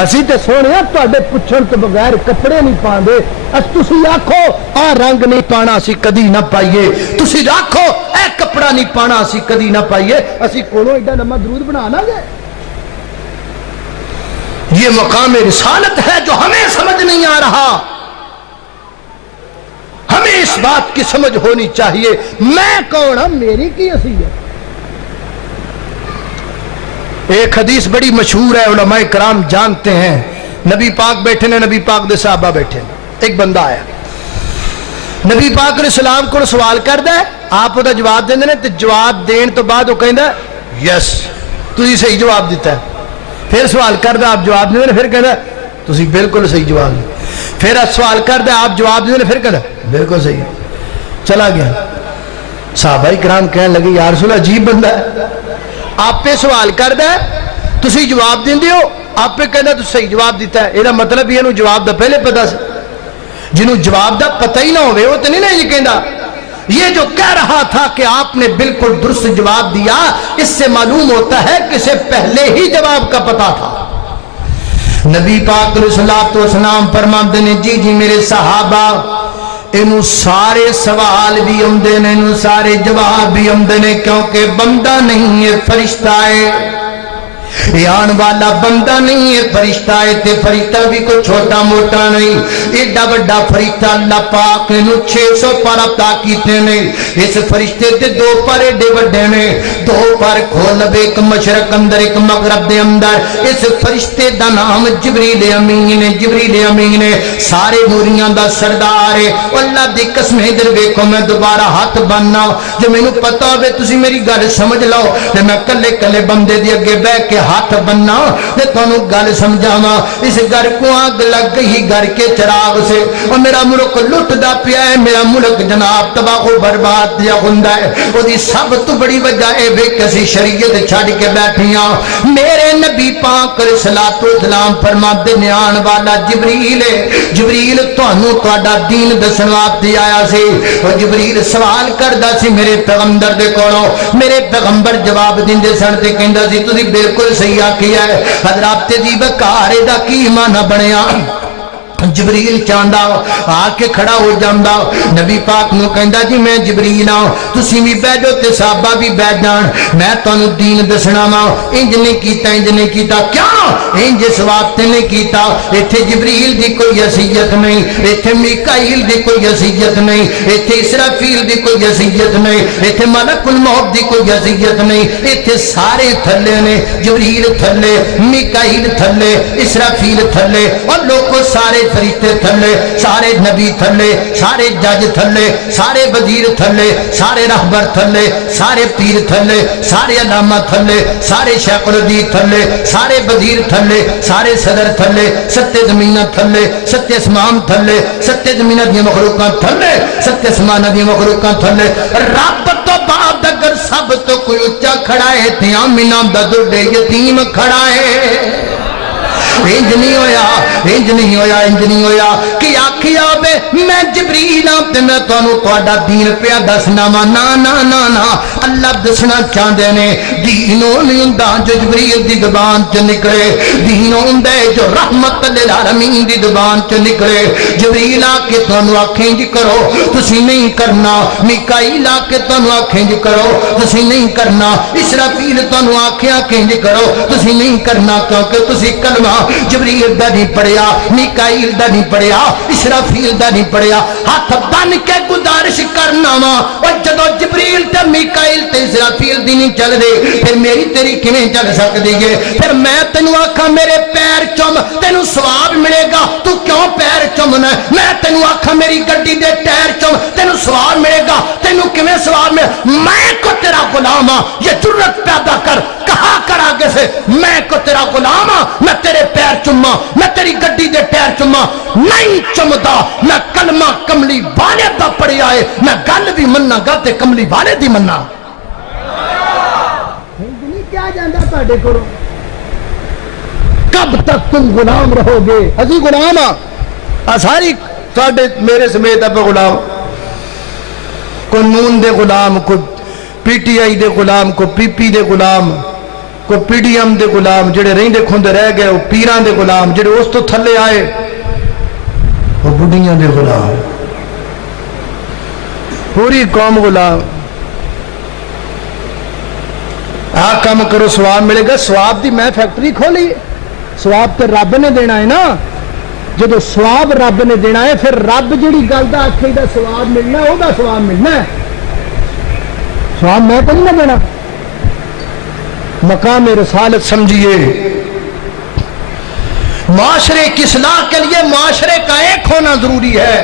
اسی تے سونے تواڈے پوچھن تو بغیر کپڑے نہیں پاندے. تسی آکھو آ رنگ نہیں پانا اسی کدی نہ پائیے, تسی آکھو اے کپڑا نہیں پانا اسی کدی نہ پائیے, اسی کولوں ایڈا لمبا درود بنا لاں گے. یہ مقام رسالت ہے جو ہمیں سمجھ نہیں آ رہا. ہمیں اس بات کی سمجھ ہونی چاہیے میں کون ہوں, میری کی حیثیت. ایک حدیث بڑی مشہور ہے, علماء کرام جانتے ہیں. نبی پاک بیٹھے نے, نبی پاک دے صحابہ بیٹھے نے. ایک بندہ آیا, نبی پاک علیہ السلام کو سوال کردا ہے, آپ وہ جواب دیندے نے, تے جواب دین تو بعد وہ کہندا ہے یس تسی صحیح جواب دیتا ہے. پھر سوال کردا, آپ جواب دیندے نے, پھر کہندا تسی بالکل صحیح جواب دے. پھر سوال کردا, آپ جواب دیندے نے, پھر کہندا بالکل صحیح. چلا گیا. صحابہ کرام کہنے لگے یا رسول اللہ عجیب بندہ ہے, آپ پہ سوال کردا ہے تسی جواب دیندے ہو, آپ پہ کہنا تو صحیح جواب دیتا ہے. یہ مطلب یہ جواب دا پہلے پتا سی, جنہوں جواب دا پتہ ہی نہ ہوئے وہ تو نہیں نا یہ کہندا. یہ جو کہہ رہا تھا کہ آپ نے بالکل درست جواب دیا, اس سے معلوم ہوتا ہے کہ اسے پہلے ہی جواب کا پتا تھا. نبی پاک علیہ الصلوۃ والسلام فرماتے ہیں جی جی میرے صحابہ انہوں سارے سوال بھی آمدے نے, انہوں سارے جواب بھی آمدے نے, کیونکہ بندہ نہیں ہے فرشتہ ہے. یہ آن والا بندہ نہیں ہے فرشتہ ہے. تے فرشتہ بھی کوئی چھوٹا موٹا نہیں, ایڈا بڑا فرشتہ اللہ پاک نے 600 پر عطا کیتے نے. اس فرشتے تے 2 پر ایڈے بڑے نے, 2 پر کھول دے, ایک مشرق اندر ایک مغرب دے اندر. اس فرشتے دا نام جبریل امین ہے. جبریل امین ہے, سارے نوریاں دا سردار ہے. اللہ دی قسم ادھر ویکھو, میں دوبارہ ہاتھ بننا جو مینوں پتہ ہوے تسی میری گل سمجھ لو, تے میں کلے کلے بندے دی اگے بیٹھ کے ہاتھ بننا تے تانوں گل سمجھاواں. اس گھر کو آگ لگ گئی گھر کے چراغ سے, اور میرا ملک لٹدا پیا ہے, میرا ملک جناب تباہ و برباد دیا ہوندا ہے. اودی سب تو بڑی وجہ اے وے کہ اسی شریعت چھڈ کے بیٹھیاں. میرے نبی پاک علیہ الصلوۃ والسلام فرماتے نے آن والا جبریل ہے. جبریل تانوں تہاڈا دین دسن واسطے آیا سی. اور جبریل سوال کردا سی میرے پیغمبر دے کولوں, میرے پیغمبر جواب دیندے سن تے کہندا سی تسی بالکل صحیح آکھیا ہے. حضرات دی بکار دا کی معنی بنیا. جبریل چاہندا آ کے کھڑا ہو جاندا, نبی پاک نو کہندا جی میں جبریل ہاں, تسی بھی بیٹھو تے صحابہ بھی بیٹھ جان, میں تانوں دین دسنا وا. انج نہیں کیتا, انج نہیں کیتا, کیا انج اس واسطے نہیں کیتا, ایتھے جبریل دی کوئی حیثیت نہیں, ایتھے میکائیل دی کوئی حیثیت نہیں, ایتھے اسرافیل دی کوئی حیثیت نہیں, ایتھے ملک الموت دی کوئی حیثیت نہیں. ایتھے سارے تھلے نے, جبریل تھلے, میکائیل تھلے, اسرافیل تھلے, اور لوگوں سارے فرشتے تھلے, سارے نبی تھلے, سارے جج تھلے, سارے وزیر تھلے, سارے رہبر تھلے, سارے پیر تھلے, سارے علامہ تھلے, سارے شیخ الحدیث تھلے, سارے وزیر تھلے, سارے صدر تھلے, 7 زمیناں تھلے, 7 اسمان تھلے, 7 زمیناں دی مخلوقاں تھلے, 7 اسماناں دی مخلوقاں تھلے. رب تو بعد اگر سب تو کوئی اونچا کھڑا ہے تے آمینہ دا دردے یتیم کھڑا ہے. انج نہیں ہویا, انج نہیں ہویا, انج نہیں ہویا کہ آکھیا بے میں جبریل ہاں تے میں تانوں تہاڈا دین پیا دسنا وا. نا نا نا نا, اللہ دسنا چاہندے نے دین او نہیں ہوندا جو جبریل دی زبان چ نکلے, دین ہوندا ہے جو رحمت للعالمین دی زبان چ نکلے. جبریل آ کے تانوں آکھیں جی کرو تسی نہیں کرنا, میکائیل آ کے تانوں آکھیں جی کرو تسی نہیں کرنا, اسرافیل تانوں آکھیں جی کرو تسی نہیں کرنا, کیونکہ تسی کلمہ جبریل دا نہیں پڑھیا, میکائیل دا نہیں پڑھیا, اسرافیل دا نہیں پڑھیا. ہاتھ بن کے گزارش کرنا وا, اور جدو جبریل تے میکائیل تے اسرافیل دی نہیں چل رہے پھر میری تیری کیویں چل سکدی ہے؟ پھر میں تینوں آکھاں میرے پیر چم تینوں ثواب ملے گا, تو کیوں پیر چمنا؟ میں تینوں آکھاں میری گڈی دے ٹائر چم تینوں ثواب ملے گا, تینوں کیویں ثواب ملے؟ میں کو تیرا غلام ہاں, یہ جرت پیدا کر, کہا کر آگے سے میں کو تیرا غلام ہاں, میں تیرے پیر چما, میں تیری گڈی دے ٹائر چما نہیں چمدا. میں کلمہ کملی والے دا پڑھیا ہے, میں گل بھی مننا گا تے کملی والے دی مننا. کیا جاندا تہاڈے کولوں؟ کب تک تم غلام رہو گے؟ اسی غلام ہاں, ساری تہاڈے میرے سمیت اب غلام, کوئی نون دے غلام, کوئی پی ٹی آئی دے غلام کو پی پی دے غلام کو پی ڈی ایم دے غلام جڑے رہندے کھندے رہ گئے وہ پیران دے غلام جڑے اس تو تھلے آئے وہ بڑھیاں دے غلام پوری قوم غلام کام کرو ثواب ملے گا ثواب دی میں فیکٹری کھولی ثواب تے رب نے دینا ہے نا جدو ثواب رب نے دینا ہے پھر رب جڑی گل دا آکھے دا ثواب ملنا ہے وہ دا ثواب ملنا ہے ثواب میں تو نہیں نہ دینا مقام رسالت سمجھیے معاشرے کی اصلاح کے لیے معاشرے کا ایک ہونا ضروری ہے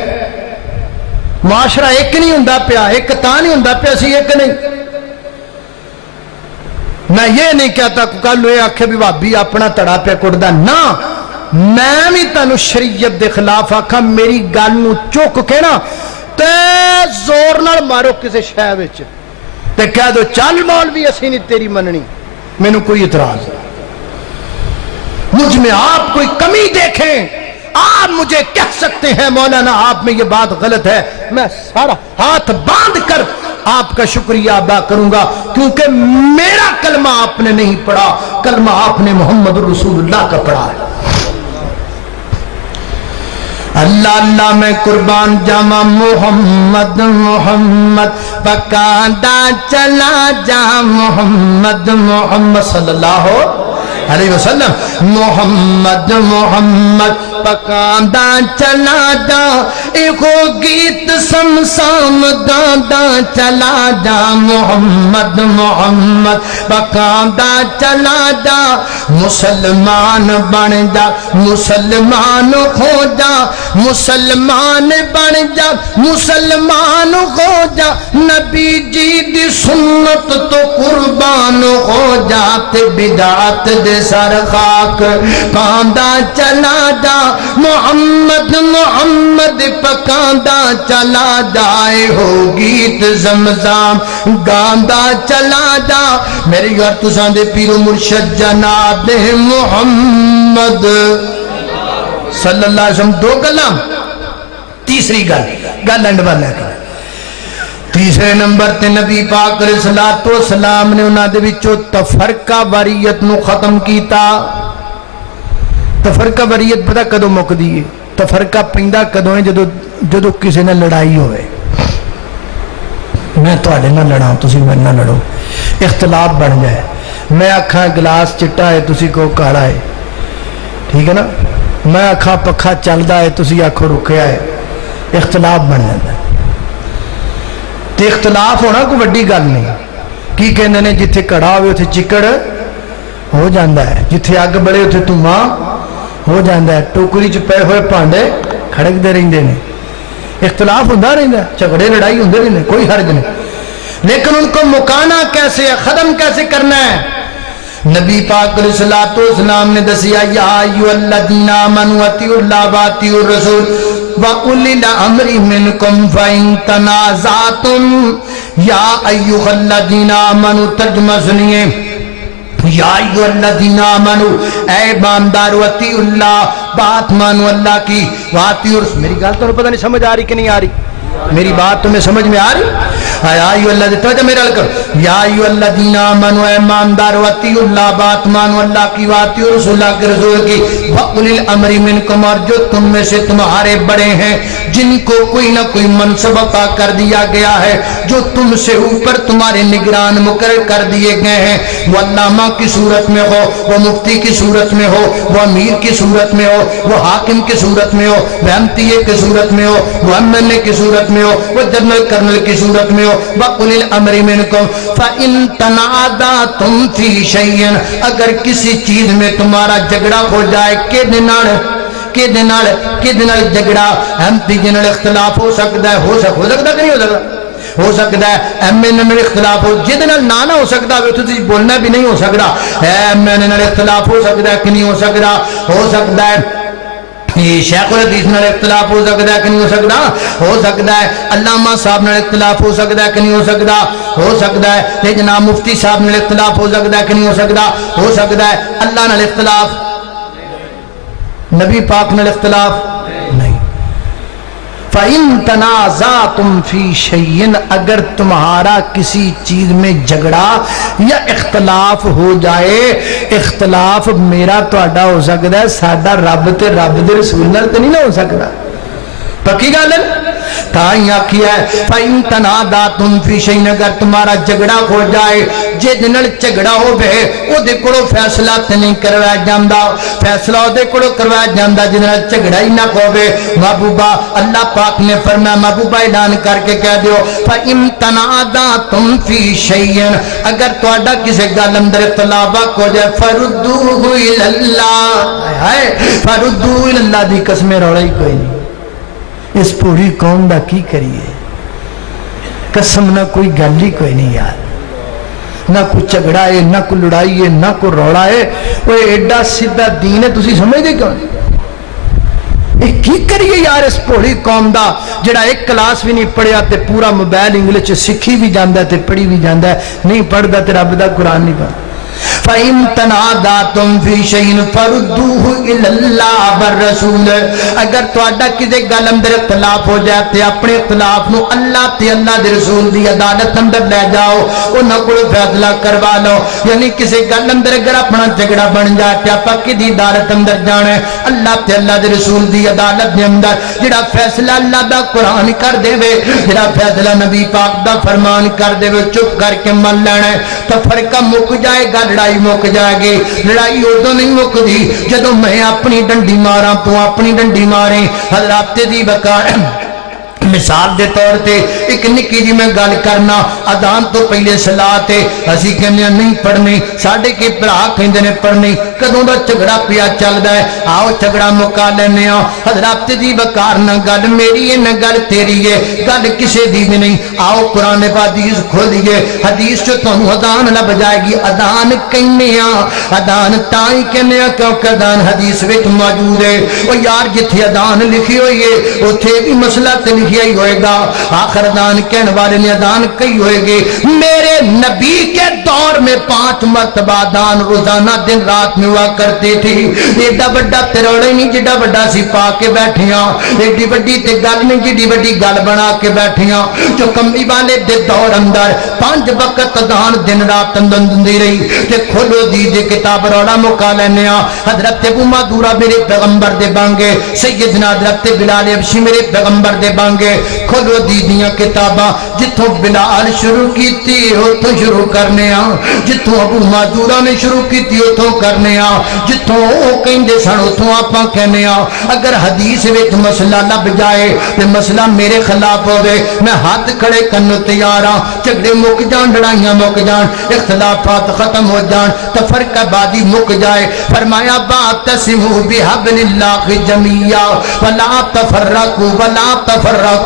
معاشرہ ایک نہیں ہوندا پیا ایک تا نہیں ہوندا پیا سی ایک نہیں میں یہ نہیں کہتا کل یہ آکھے بھی بھابی اپنا تڑا پہ کٹدا نہ میں بھی تینوں شریعت دے خلاف آکھاں میری گل نو چک کے نا تے زور نال مارو کسی شے وچ تے کہہ دو چل مولوی اسی نہیں تیری مننی مینوں کوئی اعتراض مجھ میں آپ کوئی کمی دیکھیں آپ مجھے کہہ سکتے ہیں مولانا آپ میں یہ بات غلط ہے میں سارا ہاتھ باندھ کر آپ کا شکریہ ادا کروں گا کیونکہ میرا کلمہ آپ نے نہیں پڑھا کلمہ آپ نے محمد رسول اللہ کا پڑھا ہے اللہ اللہ میں قربان جاواں محمد محمد پکاندا چلا جا محمد محمد صلی اللہ علیہ وسلم محمد محمد پکاندا چلا جا ایکو گیت سمسام گاندا چلا جا محمد محمد پکاندا چلا جا مسلمان بن جا مسلمان ہو جا مسلمان بن جا مسلمان ہو جا نبی جی دی سنت تو قربان ہو جا تے بدعت دے سر خاک کاندا چلا جا محمد محمد پکاندا چلا جائے ہو گیت زمزام گاندا چلا جا میرے یار تساں دے پیر و مرشد جناب محمد صلی اللہ علیہ وسلم دو گلاں تیسری گل اینڈ والا ہے تیسرے نمبر تے نبی پاک علیہ الصلوۃ والسلام نے انہاں دے وچوں تفرقہ واریت نو ختم کیتا تفرقہ واریت پتہ کدوں مکدی ہے تفرقہ پیندا کدوں ہے جدوں کسی نے لڑائی ہوئے میں تواڈے نال لڑاں تسی میرے نال لڑو اختلاف بن جائے میں آکھاں گلاس چٹا ہے تسی کو کالا ہے ٹھیک ہے نا میں آکھاں پکھا چلدا ہے تسی آکھو رکیا ہے اختلاف بن جاتا ہے تے اختلاف ہونا کوئی وڈی گل نہیں کی کہندے نے جتھے کڑا ہوئے اتھے چکڑ ہو جاندا ہے جتھے اگ بڑے اتھے دھواں ہو جاندا ہے ٹوکری چ پے ہوئے بھانڈے کھڑکدے رہندے نے اختلاف ہوندا رہندا ہے جھگڑے لڑائی ہوندے رہندے کوئی حرج نہیں لیکن ان کو مکانا کیسے ہے ختم کیسے کرنا ہے نبی پاک علیہ الصلوۃ والسلام نے دسیا یا ایھا الذین آمنوا اطیعوا اللہ واطیعوا الرسول وَأُولِي الْأَمْرِ مِنْكُمْ فَإِن تَنَازَعْتُمْ یا ایھا الذین آمنوا ترجمہ سنیے یا ایھا الذین آمنوا اے ایماندارو اطیعوا اللہ بات مانو اللہ کی واطیعوا الرسول میری گل تو پتہ نہیں سمجھ آ رہی کہ نہیں آ رہی میری بات تمہیں سمجھ میں آ رہی یا ایھا الذین توجہ میرا کر یا ایھا الذین آمنوا اے ایماندارو اطیعوا اللہ بات مانو اللہ کی واطیعوا رسول اللہ کے رسول کی وَأُولِي الْأَمْرِ مِنْكُمْ اور جو تم میں سے تمہارے بڑے ہیں جن کو کوئی نہ کوئی منصب عطا کر دیا گیا ہے جو تم سے اوپر تمہارے نگران مقرر کر دیے گئے ہیں وہ علامہ کی صورت میں ہو وہ مفتی کی صورت میں ہو وہ امیر کی صورت میں ہو وہ حاکم کی صورت میں ہو وہ امتیے کی صورت میں ہو وہ ایم کی صورت میں ہو وہ جنرل کرنل کی صورت میں ہو وَأُولِي الْأَمْرِ مِنْكُمْ فَإِن تَنَازَعْتُمْ فِي شَيْءٍ اگر کسی چیز میں تمہارا جھگڑا ہو جائے کہ دنال جھگڑا احمدی جنال اختلاف ہو سکتا ہے ہو سکتا کہ نہیں ہو سکتا ہو سکتا ہے ایم این میں اختلاف ہو جہد نہ ہو سکتا ہے تو بولنا بھی نہیں ہو سکتا ایم این اختلاف ہو سکتا ہے کہ نہیں ہو سکتا ہے شیخ الحدیث نال اختلاف ہو سکتا ہے کہ نہیں ہو سکتا ہے علامہ صاحب نال اختلاف ہو سکتا ہے کہ نہیں ہو سکتا ہے تے جناب مفتی صاحب نال اختلاف ہو سکتا ہے کہ نہیں ہو سکتا ہے اللہ نال اختلاف نبی پاک نال اختلاف نہیں فَإِن تَنَازَعْتُمْ فِي شَيْءٍ اگر تمہارا کسی چیز میں جھگڑا یا اختلاف ہو جائے، اختلاف میرا تہاڈا ہو سکتا ہے، ساڈا رب تے رب دے رسول نال تے نہیں نہ ہو سکتا، پکی گل ہے۔ تائیں آکھیا ہے فَإِن تَنَازَعْتُمْ فِي شَيْءٍ اگر تمہارا جھگڑا ہو جائے، جے نال جھگڑا ہوے او دے کولوں فیصلہ تے نہیں کروایا جاندا، فیصلہ او دے کولوں کروایا جاندا جے نال جھگڑا ہی نہ ہوے۔ محبوبہ اللہ پاک نے فرمایا محبوبہ اعلان کر کے کہہ دیو فَإِن تَنَازَعْتُمْ فِي شَيْءٍ اگر تہاڈا کسی گل اندر اختلاف ہو جائے فَرُدُّوهُ إِلَى اللَّهِ، ہائے فَرُدُّوهُ إِلَى اللَّهِ دی قسم رولا ہی کوئی نہیں، اس پوری قوم دا کی کریے، قسم نہ کوئی گل ہی کوئی نہیں یار، نہ کوئی جھگڑا ہے، نہ کوئی لڑائی ہے، نہ کوئی رولا ہے، وہ ایڈا سیدھا دین ہے، تسی سمجھ دے کیوں یہ کی کریے یار اس پوری قوم دا جڑا ایک کلاس بھی نہیں پڑھیا تے پورا موبائل انگلش سکھی بھی جاندا تے پڑھی بھی جاندا ہے، نہیں پڑھدا تے رب دا قرآن نہیں پڑھدا۔ فَإِن تَنَازَعْتُمْ فِي شَيْءٍ فَرُدُّوهُ إِلَى اللَّهِ وَالرَّسُولِ اگر تہاڈا کسی گل اندر اختلاف ہو جائے تے اپنے اختلاف نو اللہ تے اللہ دے رسول دی عدالت اندر لے جاؤ، انہاں کول فیصلہ کروا لو، یعنی کسی گل اندر اگر اپنا جھگڑا بن جائے تے آپا کدی عدالت اندر جانا ہے، اللہ تے اللہ دے رسول دی عدالت دے اندر جڑا فیصلہ اللہ دا قرآن کر دے وے، جڑا فیصلہ نبی پاک دا فرمان کر دے وے، چپ کر کے من لینا ہے، تو فرقہ مک جائے گا، لڑائی مک جائے گی۔ لڑائی ادو نہیں مکدی جدو میں اپنی ڈنڈی ماراں تو اپنی ڈنڈی مارے۔ حضرات دی وقار مثال دے طور تے ایک نکی جی میں گل کرنا، اذان تو پہلے صلاۃ ہے، اسی کہنے نہیں پڑھنی، ساڈے کے بھرا کہندے نے پڑھنی، کدوں دا جھگڑا پیا چلدا ہے، آؤ جھگڑا مکا لینے ہاں۔ حضرات دی وقار نہ گل میری ہے نہ گل تیری ہے، گل کسے دی بھی نہیں، آؤ قرآن پاک حدیث کھولیے، حدیث چ تانوں اذان لب جائے گی۔ اذان کہنے ہاں، اذان تاں ہی کہنے ہاں کیونکہ اذان حدیث وچ موجود ہے۔ او یار جتھے اذان لکھی ہوئی ہے اوتھے بھی مسئلہ تے لکھی یہی ہوئے گا، آخر اذان کہنے والے نے اذان کہی ہوئے گی۔ میرے نبی کے دور میں 5 مرتبہ اذان روزانہ دن رات میں ہوا کرتی تھی۔ ایڈا بڑا تروڑے نہیں جڈا بڑا سی پا کے بیٹھیاں، ایڈی بڑی تے گل نہیں جڈی بڑی گل بنا کے بیٹھیاں۔ جو کملی والے دے دور اندر 5 وقت اذان دن رات اندندی رہی تے کھولو دی کتاب روڑا مکا لینے ہاں۔ حضرت ابو مادورہ میرے پیغمبر دے بانگے، سیدنا حضرت بلال حبشی میرے پیغمبر دے بانگے، کھولو دیدیاں کتاباں، جتوں بلال شروع کی تھی اتوں شروع کرنے ہاں، جتوں ابو مادورہ نے شروع کی تھی اتوں کرنے ہاں، جتوں وہ کہندے سن اتوں آپاں کہنے ہاں۔ اگر حدیث وچ مسئلہ لب جائے تے مسئلہ میرے خلاف ہوئے، میں ہاتھ کھڑے کرنے تیار ہاں، جھگڑے مک جان، لڑائیاں مک جان، اختلافات ختم ہو جان، تفرقہ بازی مک جائے۔ فرمایا واعتصموا بحبل اللہ جمیعا ولا تفرقوا ولا تفرقوا،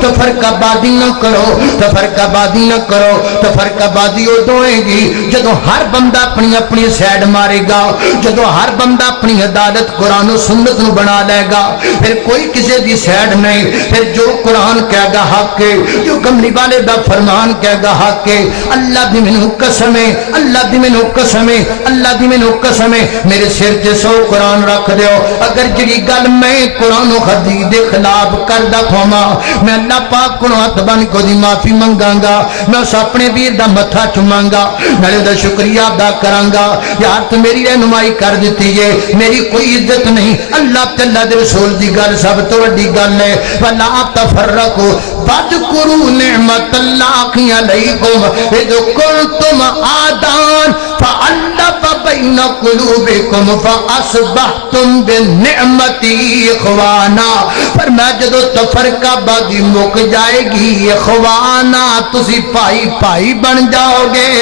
تفرقہ بازی نہ کرو، تفرقہ بازی نہ کرو۔ تفرقہ بازی ادو ہوئے گی جدو ہر بندہ اپنی اپنی سیڈ مارے گا، جدو ہر بندہ اپنی عدالت قرآن و سنت نو بنا لے گا، پھر کوئی کسی دی سیڈ نہیں، پھر جو قرآن کہے گا حق ہے، جو کملی والے دا فرمان کہے گا حق ہے۔ اللہ دی مینوں قسم ہے، اللہ دی مینوں قسم ہے، اللہ دی مینوں قسم ہے، میرے سر تے 100 قرآن رکھ دیو، اگر جڑی گل میں قرآن و حدیث دے خلاف کردا کھواں میں اللہ پاک کو ہاتھ بن کو دی معافی منگاں گا، میں اس اپنے ویر دا متھا چوماں گا، نالے دا شکریہ ادا کراں گا، یار تو میری رہنمائی کر دیتی ہے، میری کوئی عزت نہیں، اللہ تے اللہ دے رسول دی گل سب تو بڑی گل ہے۔ ولا تفرقوا واذکروا نعمت اللہ علیکم اذ کنتم اعداء فألف بین قلوبکم فاصبحتم بنعمتی اخوانا۔ فرمایا جدو تفرقہ بازی مک جائے گی اخوانا، تسی پائی پائی بن جاؤ گے۔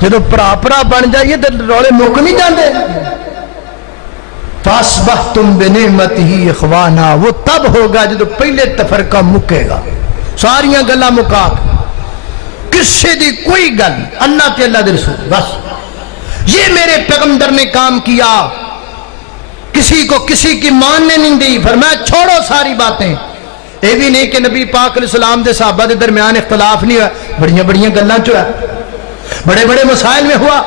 جدو پرا پرا بن جائیے تو رولے مک نہیں جاندے۔ فاصبحتم بنعمتہ اخوانا، وہ تب ہوگا جدو پہلے تفرقہ مکے گا، ساریاں گلاں مکا کسی دی کوئی گل، اللہ تے اللہ دے رسول، بس یہ میرے پیغمبر نے کام کیا، کسی کو کسی کی ماننے نہیں دی۔ فرمایا چھوڑو ساری باتیں، یہ بھی نہیں کہ نبی پاک علیہ السلام دے صحابہ دے درمیان اختلاف نہیں ہوا، بڑیاں بڑیاں گلاں چ ہوا، بڑے بڑے مسائل میں ہوا،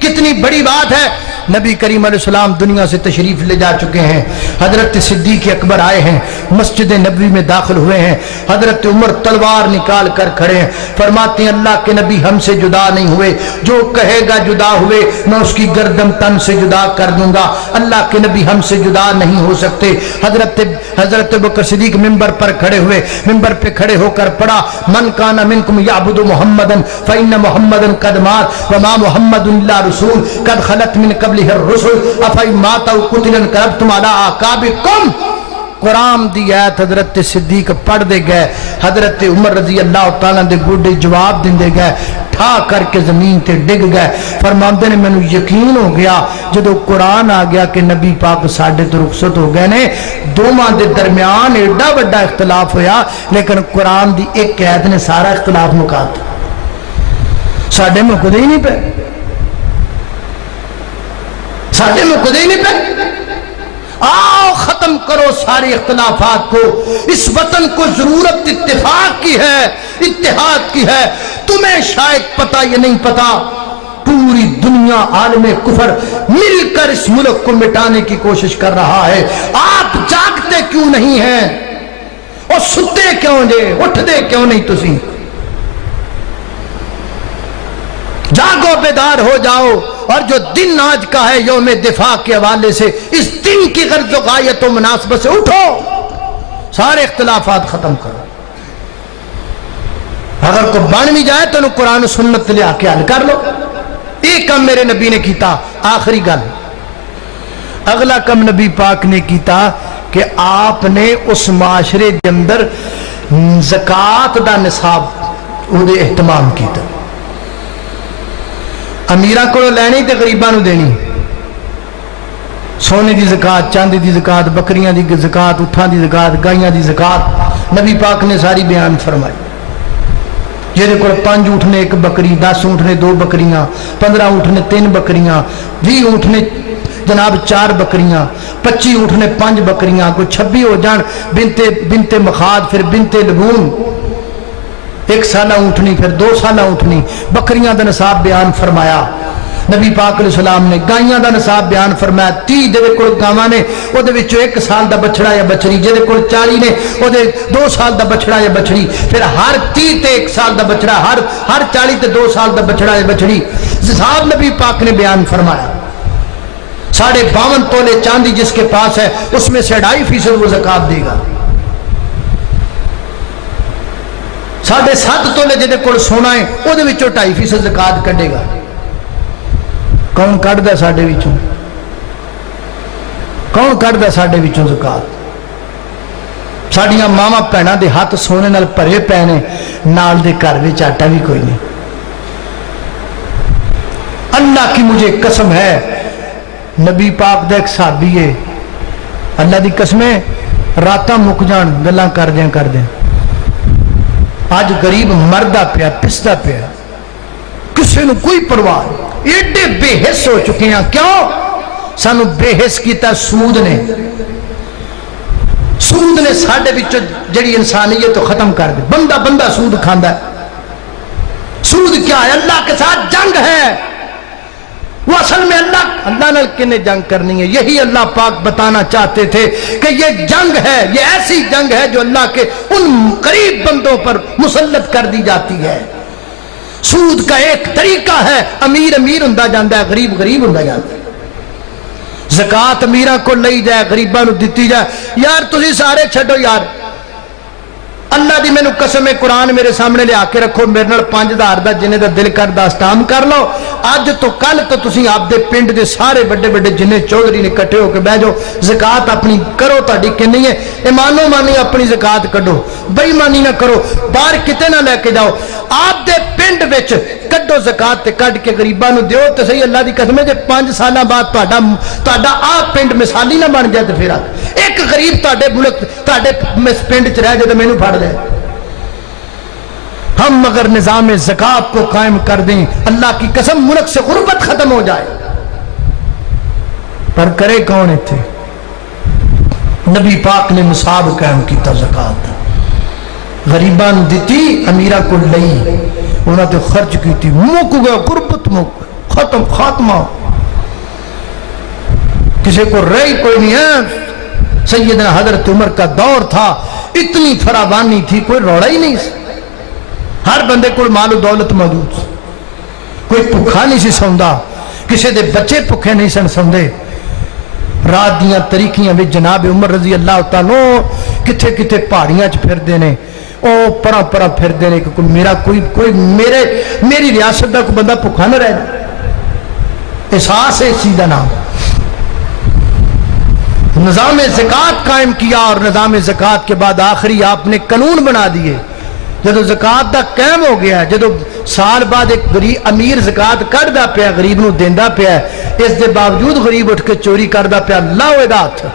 کتنی بڑی بات ہے نبی کریم علیہ السلام دنیا سے تشریف لے جا چکے ہیں. حضرت صدیق اکبر آئے ہیں, مسجد نبوی میں داخل ہوئے ہیں. حضرت عمر تلوار نکال کر کھڑے ہیں, فرماتے ہیں اللہ کے نبی ہم سے جدا نہیں ہوئے, جو کہے گا جدا ہوئے میں اس کی گردن تن سے جدا کر دوں گا. اللہ کے نبی ہم سے جدا نہیں ہو سکتے. حضرت بکر صدیق ممبر پر کھڑے ہوئے, ممبر پہ کھڑے ہو کر پڑھا من کان منکم یعبد محمدا فإن محمدا قد مات وما محمد الا رسول قد خلت من قبلہ الرسل افإن مات او قتل انقلبتم علی اعقابکم. قرآن دی آیت حضرت صدیق پڑھ دے گئے, حضرت عمر رضی اللہ تعالیٰ دے گوڑے جواب دے گئے, ٹھا کر کے زمین تے ڈگ گئے. فرماندے نے مینوں یقین ہو گیا جدو قرآن آ گیا کہ نبی پاک ساڈے تو رخصت ہو گئے نے, دوواں دے درمیان ایڈا بڑا اختلاف ہویا لیکن قرآن دی ایک آیت نے سارا اختلاف مکا دیا. ساڈے مکدے ہی نہیں پے, ساڈے مکدے ہی نہیں پے. آؤ ختم کرو سارے اختلافات کو. اس وطن کو ضرورت اتفاق کی ہے, اتحاد کی ہے. تمہیں شاید پتہ یہ نہیں پتا, پوری دنیا عالم کفر مل کر اس ملک کو مٹانے کی کوشش کر رہا ہے. آپ جاگتے کیوں نہیں ہیں اور ستے کیوں جے, اٹھ دے کیوں نہیں تسی؟ جاگو بیدار ہو جاؤ. اور جو دن آج کا ہے یوم دفاع کے حوالے سے, اس دن کی غرض و غایت و مناسبت سے اٹھو, سارے اختلافات ختم کرو. اگر کوئی بن بھی جائے تو انہوں قرآن و سنت لے آ کے حل کر لو. ایک کم میرے نبی نے کیتا, آخری گل. اگلا کم نبی پاک نے کیتا کہ آپ نے اس معاشرے کے اندر زکوٰۃ دا نصاب وہ دے اہتمام کیتا. امیراں کو لینی تے غریباں نو دینی. سونے دی زکوٰۃ, چاندی دی زکوٰۃ, بکریاں دی زکوٰۃ, اٹھاں دی زکوٰۃ, گائیاں دی زکوٰۃ نبی پاک نے ساری بیان فرمائی. جہدے کول 5 اونٹ نے 1 بکری, 10 اونٹ نے 2 بکریاں, 15 اونٹ نے 3 بکریاں, 20 اونٹ نے جناب 4 بکریاں, 25 اونٹ نے 5 بکریاں, کوئی 26 ہو جان بنتے مخاد, پھر بنتے لبون, 1 سالہ اونٹنی, پھر 2 سالہ اونٹنی. بکریاں دا نصاب بیان فرمایا نبی پاک علیہ السلام نے. گائیاں دا نصاب بیان فرمایا. 30 جہدے کول گاواں نے او دے وچوں 1 سال دا بچڑا یا بچڑی, جہدے کول 40 نے او دے 2 سال دا بچڑا یا بچڑی, پھر ہر 30 تے 1 سال دا بچڑا, ہر 40 تے 2 سال دا بچڑا یا بچڑی. نصاب نبی پاک نے بیان فرمایا. 52 تولے چاندی جس کے پاس ہے اس میں سے 2.5% وہ زکوٰۃ دے گا. 7.5 تولے جہدے کول سونا ہے او دے وچوں 2.5% زکوٰۃ کڈے گا. کون کڈدا ساڈے وچوں؟ کون کڈدا ساڈے وچوں زکوٰۃ؟ ساڈیاں ماواں بھیناں دے ہاتھ سونے نال بھرے پے نے, نال دے گھر وچ آٹا بھی کوئی نہیں. اللہ کی مجھے قسم ہے, نبی پاک دا ایک صحابی ہے, اللہ دی قسمیں راتاں مک جان گلاں کردیاں اج غریب مردہ پیا, پسدا پیا, کسی نو کوئی پرواہ. ایڈے بے حس ہو چکے ہیں. کیوں؟ سانو بے حس کیتا سود نے. سود نے ساڈے وچ جڑی انسانیت تو ختم کر دی. بندہ سود کھاندا ہے. سود کیا ہے؟ اللہ کے ساتھ جنگ ہے. وہ اصل میں اللہ نال کنے جنگ کرنی ہے. یہی اللہ پاک بتانا چاہتے تھے کہ یہ جنگ ہے, یہ ایسی جنگ ہے جو اللہ کے ان قریب بندوں پر مسلط کر دی جاتی ہے. سود کا ایک طریقہ ہے, امیر ہوندا جاندا ہے, غریب ہوندا جاندا ہے. زکوٰۃ امیراں کو لئی جائے, غریباں نو دتی جائے. یار تسی سارے چھڈو یار, اللہ دی مینوں قسم ہے, قرآن میرے سامنے لے آ کے رکھو, میرے نال 5000 دا جنے دا دل کردا استعمال کر لو. اج تو کل تو تسی آپ دے پنڈ دے سارے بڑے جنے چودھری نے اکٹھے ہو کے بہ جاؤ, زکوٰۃ اپنی کرو. تہاڈی کنی ہے, ایمانو مانی اپنی زکوٰۃ کڈو, بے ایمانی نہ کرو, باہر کتے نہ لے کے جاؤ. آپ دے پنڈ وچ کڈو زکوٰۃ تے کڈ کے غریباں نو دیو تے صحیح. اللہ دی قسم ہے جے 5 سالاں بعد تہاڈا آپ پنڈ مثالی نہ بن جائے تے پھر ایک غریب تہاڈے ملک تہاڈے پنڈ چ رہ جائے تے مینوں پھڑ لے. ہم اگر نظام زکوٰۃ کو قائم کر دیں, اللہ کی قسم ملک سے غربت ختم ہو جائے. پر کرے کون اتھے؟ نبی پاک نے نصاب قائم کیتا زکوٰۃ. غریبان دیتی, امیرہ کو لئی, انہوں نے خرچ کیتی, مک گیا, غربت مک, ختم, خاتمہ. کسی کو رہی کوئی نہیں ہے. سیدنا حضرت عمر کا دور تھا، اتنی فراوانی تھی، کوئی روڑا ہی نہیں. ہر بندے کو مال و دولت موجود، کوئی بھوکا نہیں سی سوندا، کسی دے بچے بھوکے نہیں سن سوندے. رات دیاں طریقیاں بھی جناب عمر رضی اللہ تعالیٰ کتھے کتھے پہاڑیاں چ پھردے نے، او پرا پرا پھردے نے کہ کوئی میری ریاست دا کوئی بندہ بھوکا نہ رہے. احساس ہے اس چیز کا نام. نظام زکوٰۃ قائم کیا، اور نظام زکوٰۃ کے بعد آخری آپ نے قانون بنا دیے. جدو زکوٰۃ دا قائم ہو گیا، جدو سال بعد ایک غریب امیر زکوٰۃ کٹدا پیا، غریب نو دیندا پیا، اس دے باوجود غریب اٹھ کے چوری کردا پیا، لاؤ ادا ہتھ.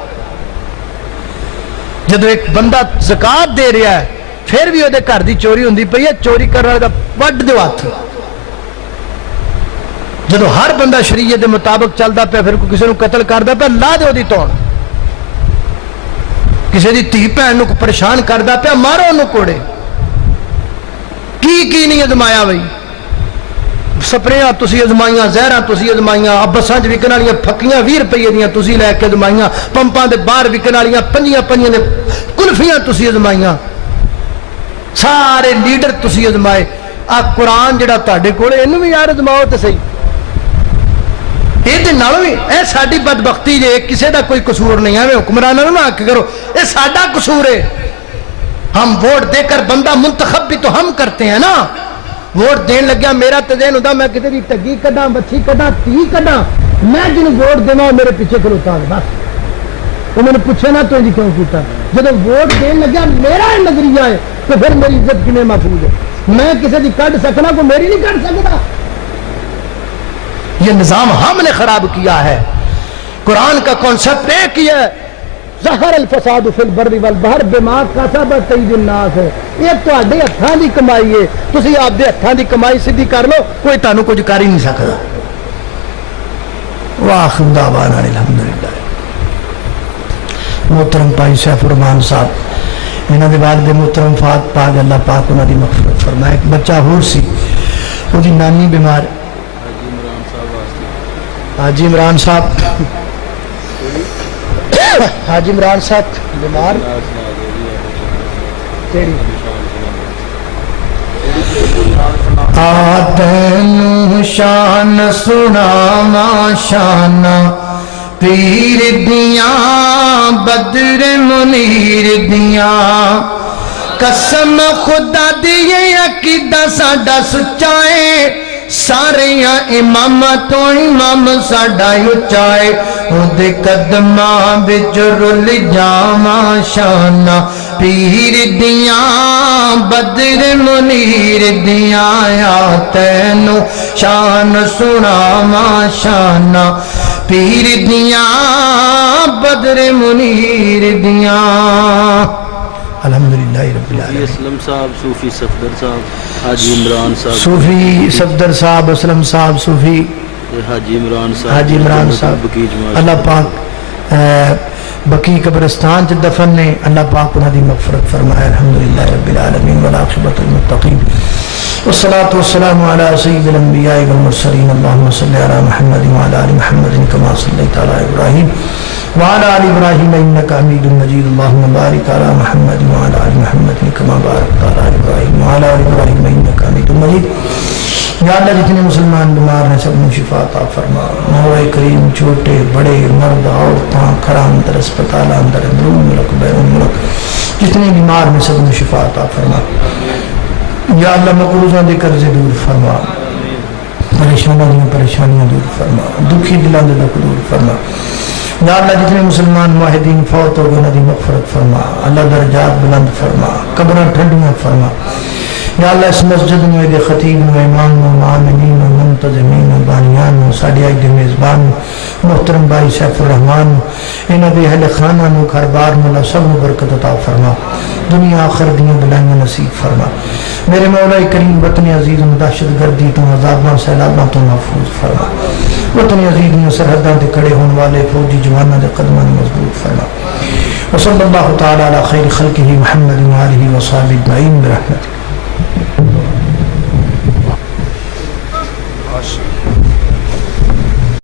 جدو ایک بندہ زکوٰۃ دے رہا ہے پھر بھی وہ گھر دی چوری ہوندی پئی ہے، چوری کرنے والے دا وڈ دیو ہتھ. جدو ہر بندہ شریعت دے مطابق چلدا پیا، پھر کوئی کسی نو قتل کردا پیا، لا دے دی توڑ. کسی دی دھی بہن نو پریشان کردا پیا، مارو انہوں کوڑے. کی نہیں ازمایا بھائی؟ سپریاں تسی ازمائیاں، زہراں تسی ازمائیاں، اب بساں چ وکن والیاں پھکیاں 20 روپے دیاں تسی لے کے ازمائیاں، پمپاں دے باہر وکن والیاں 5 دے کلفیاں تسی ازمائیاں، سارے لیڈر تسی ازمائے. آ قرآن جڑا تہاڈے کول اینوں بھی یار ازماؤ تے صحیح. یہ نالوں بھی اے ساڈی بدبختی جے، کسے دا کوئی قصور نہیں ہے. حکمرانوں نہ حق کرو، اے ساڈا قصور ہے. ہم ووٹ دے کر بندہ منتخب بھی تو ہم کرتے ہیں نا. ووٹ دین لگیا میرا تو دین ہوتا میں کسی بھی ٹگی کڈا، مچھی کڈا، تی کڈا، میں جن ووٹ دینا میرے پیچھے کھلوتا ہے بس. وہ میں نے پوچھے نا تو جی کیوں کیتا. جب ووٹ دین لگیا میرا نظریہ ہے تو پھر میری عزت کنے محفوظ ہے. میں کسی کی کڈ سکنا، کو میری نہیں کڈ سکتا. یہ نظام ہم نے خراب کیا ہے. قرآن کا کانسیپٹ ایک ہی ہے، ظہر الفساد فی البر والبحر بما کسبت ایدی الناس ہے. یہ تہاڈے ہتھاں دی کمائی ہے، تسی آپ دے ہتھاں دی کمائی سیدھی کر لو، کوئی تانوں کچھ کر ہی نہیں سکدا. واخر دعوانا الحمدللہ. محترم بھائی سیف الرحمان صاحب، انہاں دے والد محترم فات پاک اللہ پاک انہاں دی مغفرت فرمائے. ایک بچہ ہور سی، وہ دی نانی بیمار. حاجی عمران صاحب، حاجی عمران صاحب بیمار. آتینو شان سناواں شان پیر دیاں بدر منیر دیاں، قسم خدا دی عقیدہ ساڈا سچا ہے، ساریاں امام تو امام ساڈا اچا ہے. اودے قدماں وچ رل جاواں شاناں پیر دیاں بدر منیر دیاں، آ تینو شان سناواں شاناں پیر دیاں بدر منیر دیاں. الحمدللہ رب العالمین. اسلم صاحب صوفی صفدر صاحب، حاجی عمران صاحب صوفی صفدر صاحب، اسلم صاحب صوفی، حاجی عمران صاحب، حاجی عمران صاحب اللہ پاک بقی قبرستان چ دفن نے. اللہ پاک انہاں دی مغفرت فرمائے. الحمدللہ رب العالمین والعاقبۃ للمتقین والصلاة والسلام على سید الانبیاء والمرسلین. اللهم صل علی محمد وعلى آل محمد كما صلیت علی ابراہیم وعلى آل ابراہیم انک حمید مجید. اللهم بارک علی محمد وعلى آل محمد كما بارکت علی ابراہیم وعلى آل ابراہیم انک حمید مجید. یا اللہ جتنے مسلمان بیمار ہیں سب میں شفا عطا فرما. مولا کریم چھوٹے بڑے مرد عورتاں کھڑا اندر اسپتال اندر اندرون ملک بیرون ملک جتنے بیمار ہیں سب میں شفا عطا فرما. یا اللہ مقروضوں دے قرضے دور فرما، پریشانیاں دور فرما، دکھی دلان دے دکھ دور فرما. یا اللہ جتنے مسلمان معاہدین فوت ہو گئے انہاں دی مغفرت فرما. اللہ درجات بلند فرما، قبراں ٹھنڈیاں فرما. یا اللہ اس مسجد میں دے خطیب و امام و معاملین و منتظمین و بانیان و ساڈے اج دے میزبان محترم بھائی سیف الرحمان، انہاں دے اہل خانہ نو گھر بار مولا سب نو برکت عطا فرما، دنیا آخر دیاں بلائیاں نصیب فرما. میرے مولا کریم وطن عزیز و دہشت گردی تو عذاباں سیلاباں تو محفوظ فرما. وطن عزیز میں سرحداں دے کھڑے ہونے والے فوجی جواناں دے قدماں مضبوط فرما. وصلی اللہ تعالی علی خیر خلقہ محمد و آلہ و صحبہ اجمعین برحمتک.